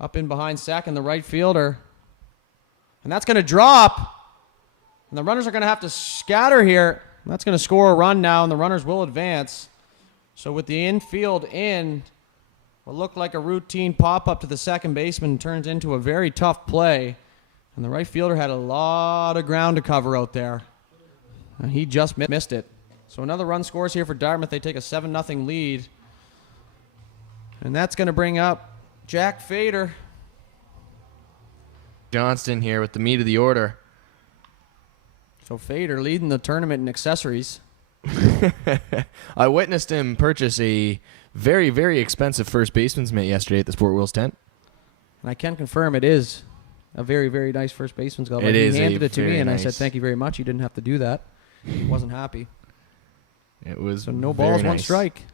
up in behind second, the right fielder. And that's going to drop. And the runners are going to have to scatter here. And that's going to score a run now, and the runners will advance. So with the infield in, what looked like a routine pop-up to the second baseman turns into a very tough play. And the right fielder had a lot of ground to cover out there. And he just missed it. So another run scores here for Dartmouth. They take a 7-0 lead. And that's going to bring up Jack Fader. Johnston here with the meat of the order. So Fader leading the tournament in accessories. I witnessed him purchase a very, very expensive first baseman's mitt yesterday at the Sport Wheels tent. And I can confirm it is a very, very nice first baseman's glove. It he is handed a it to me, very and I nice. said, thank you very much. You didn't have to do that. Wasn't happy. It was So no very balls, one nice. strike.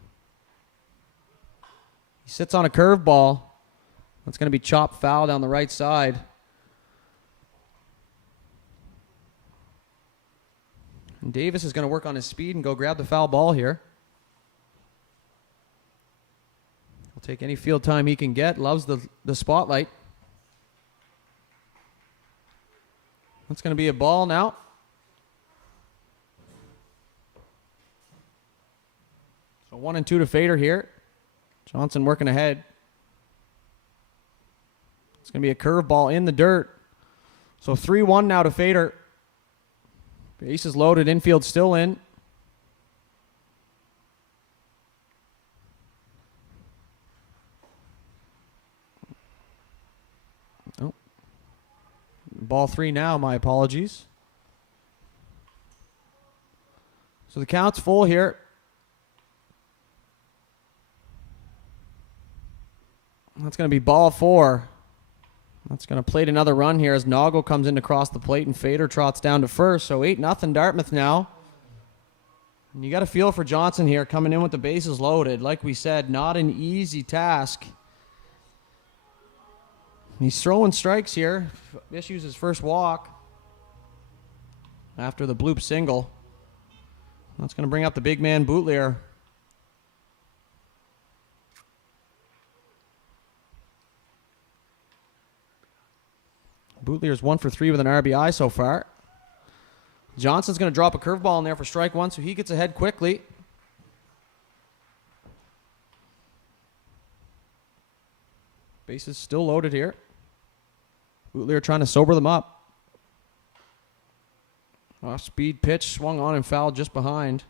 He sits on a curveball. That's going to be chopped foul down the right side. And Davis is going to work on his speed and go grab the foul ball here. He'll take any field time he can get. Loves the spotlight. That's going to be a ball now. So 1-2 to Fader here. Johnson working ahead. It's going to be a curveball in the dirt. So 3-1 now to Fader. Bases loaded, infield still in. Oh. Ball 3 now, my apologies. So the count's full here. That's going to be ball 4. That's going to plate another run here as Noggle comes in to cross the plate and Fader trots down to first. So 8-0 Dartmouth now. And you got a feel for Johnson here coming in with the bases loaded. Like we said, not an easy task. He's throwing strikes here. Issues his first walk after the bloop single. That's going to bring up the big man Bootlier. Bootlier's 1 for 3 with an RBI so far. Johnson's going to drop a curveball in there for strike 1, so he gets ahead quickly. Bases still loaded here. Bootlier trying to sober them up. Off-speed pitch, swung on and fouled just behind.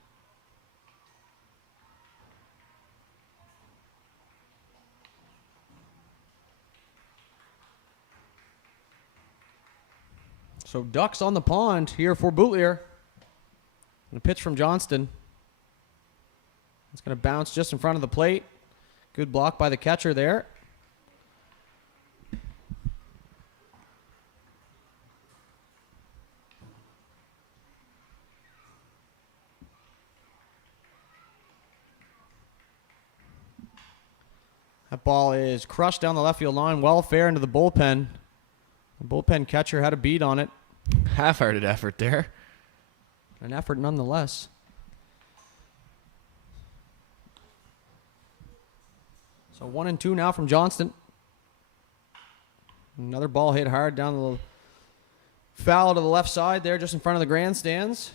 So ducks on the pond here for Bootlier. And a pitch from Johnston. It's going to bounce just in front of the plate. Good block by the catcher there. That ball is crushed down the left field line, well fair into the bullpen. The bullpen catcher had a beat on it. Half-hearted effort there. An effort nonetheless. So 1-2 now from Johnston. Another ball hit hard down the foul to the left side there, just in front of the grandstands.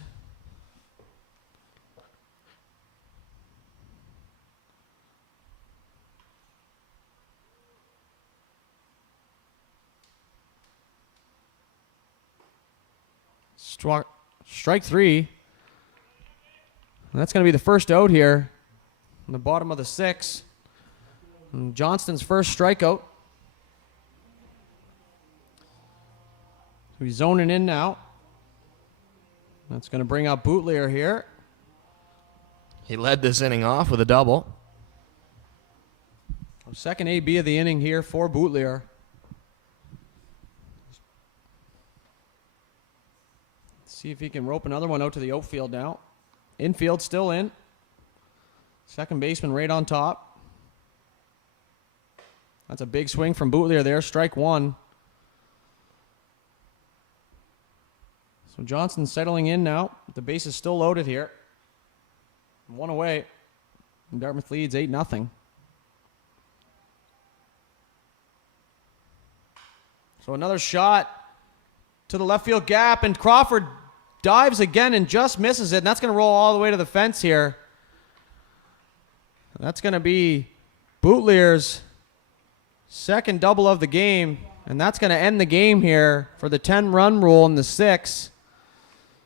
Strike 3. And that's going to be the first out here in the bottom of the 6th. And Johnston's first strikeout. So he's zoning in now. That's going to bring up Bootlier here. He led this inning off with a double. Second AB of the inning here for Bootlier. See if he can rope another one out to the outfield now. Infield still in. Second baseman right on top. That's a big swing from Bootlier there. Strike 1. So Johnson settling in now. The base is still loaded here. 1 away. And Dartmouth leads 8-0. So another shot to the left field gap, and Crawford dives again and just misses it, and that's going to roll all the way to the fence here. That's going to be Bootlier's second double of the game, and that's going to end the game here for the 10-run rule in the 6th.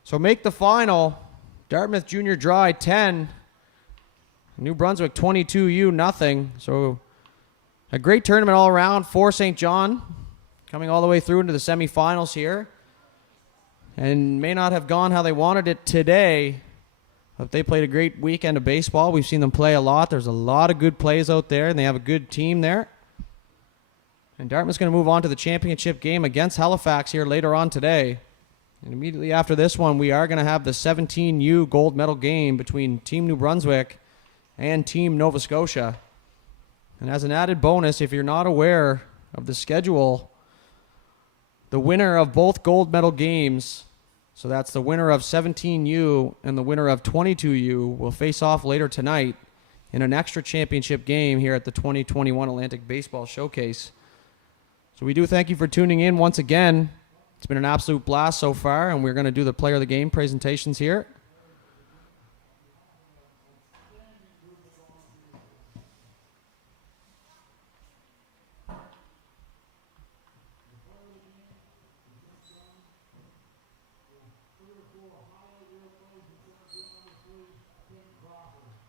So make the final Dartmouth Junior Dry 10. New Brunswick 22U nothing. So a great tournament all around for St. John. Coming all the way through into the semifinals here. And may not have gone how they wanted it today. But they played a great weekend of baseball. We've seen them play a lot. There's a lot of good plays out there, and they have a good team there. And Dartmouth's going to move on to the championship game against Halifax here later on today. And immediately after this one, we are going to have the 17U gold medal game between Team New Brunswick and Team Nova Scotia. And as an added bonus, if you're not aware of the schedule, the winner of both gold medal games, so that's the winner of 17U and the winner of 22U, will face off later tonight in an extra championship game here at the 2021 Atlantic Baseball Showcase. So we do thank you for tuning in once again. It's been an absolute blast so far, and we're going to do the player of the game presentations here.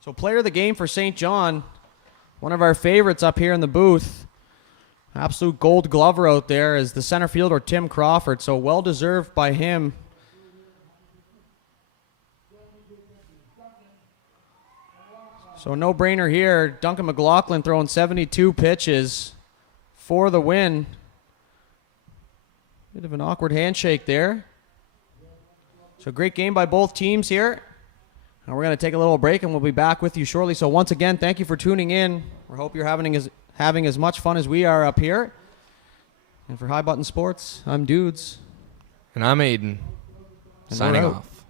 So player of the game for St. John, one of our favorites up here in the booth. Absolute gold glover out there is the center fielder Tim Crawford. So well-deserved by him. So no-brainer here. Duncan McLaughlin throwing 72 pitches for the win. Bit of an awkward handshake there. So great game by both teams here. And we're going to take a little break, and we'll be back with you shortly. So once again, thank you for tuning in. We hope you're having as much fun as we are up here. And for High Button Sports, I'm Dudes. And I'm Aiden. And Signing we're out. off.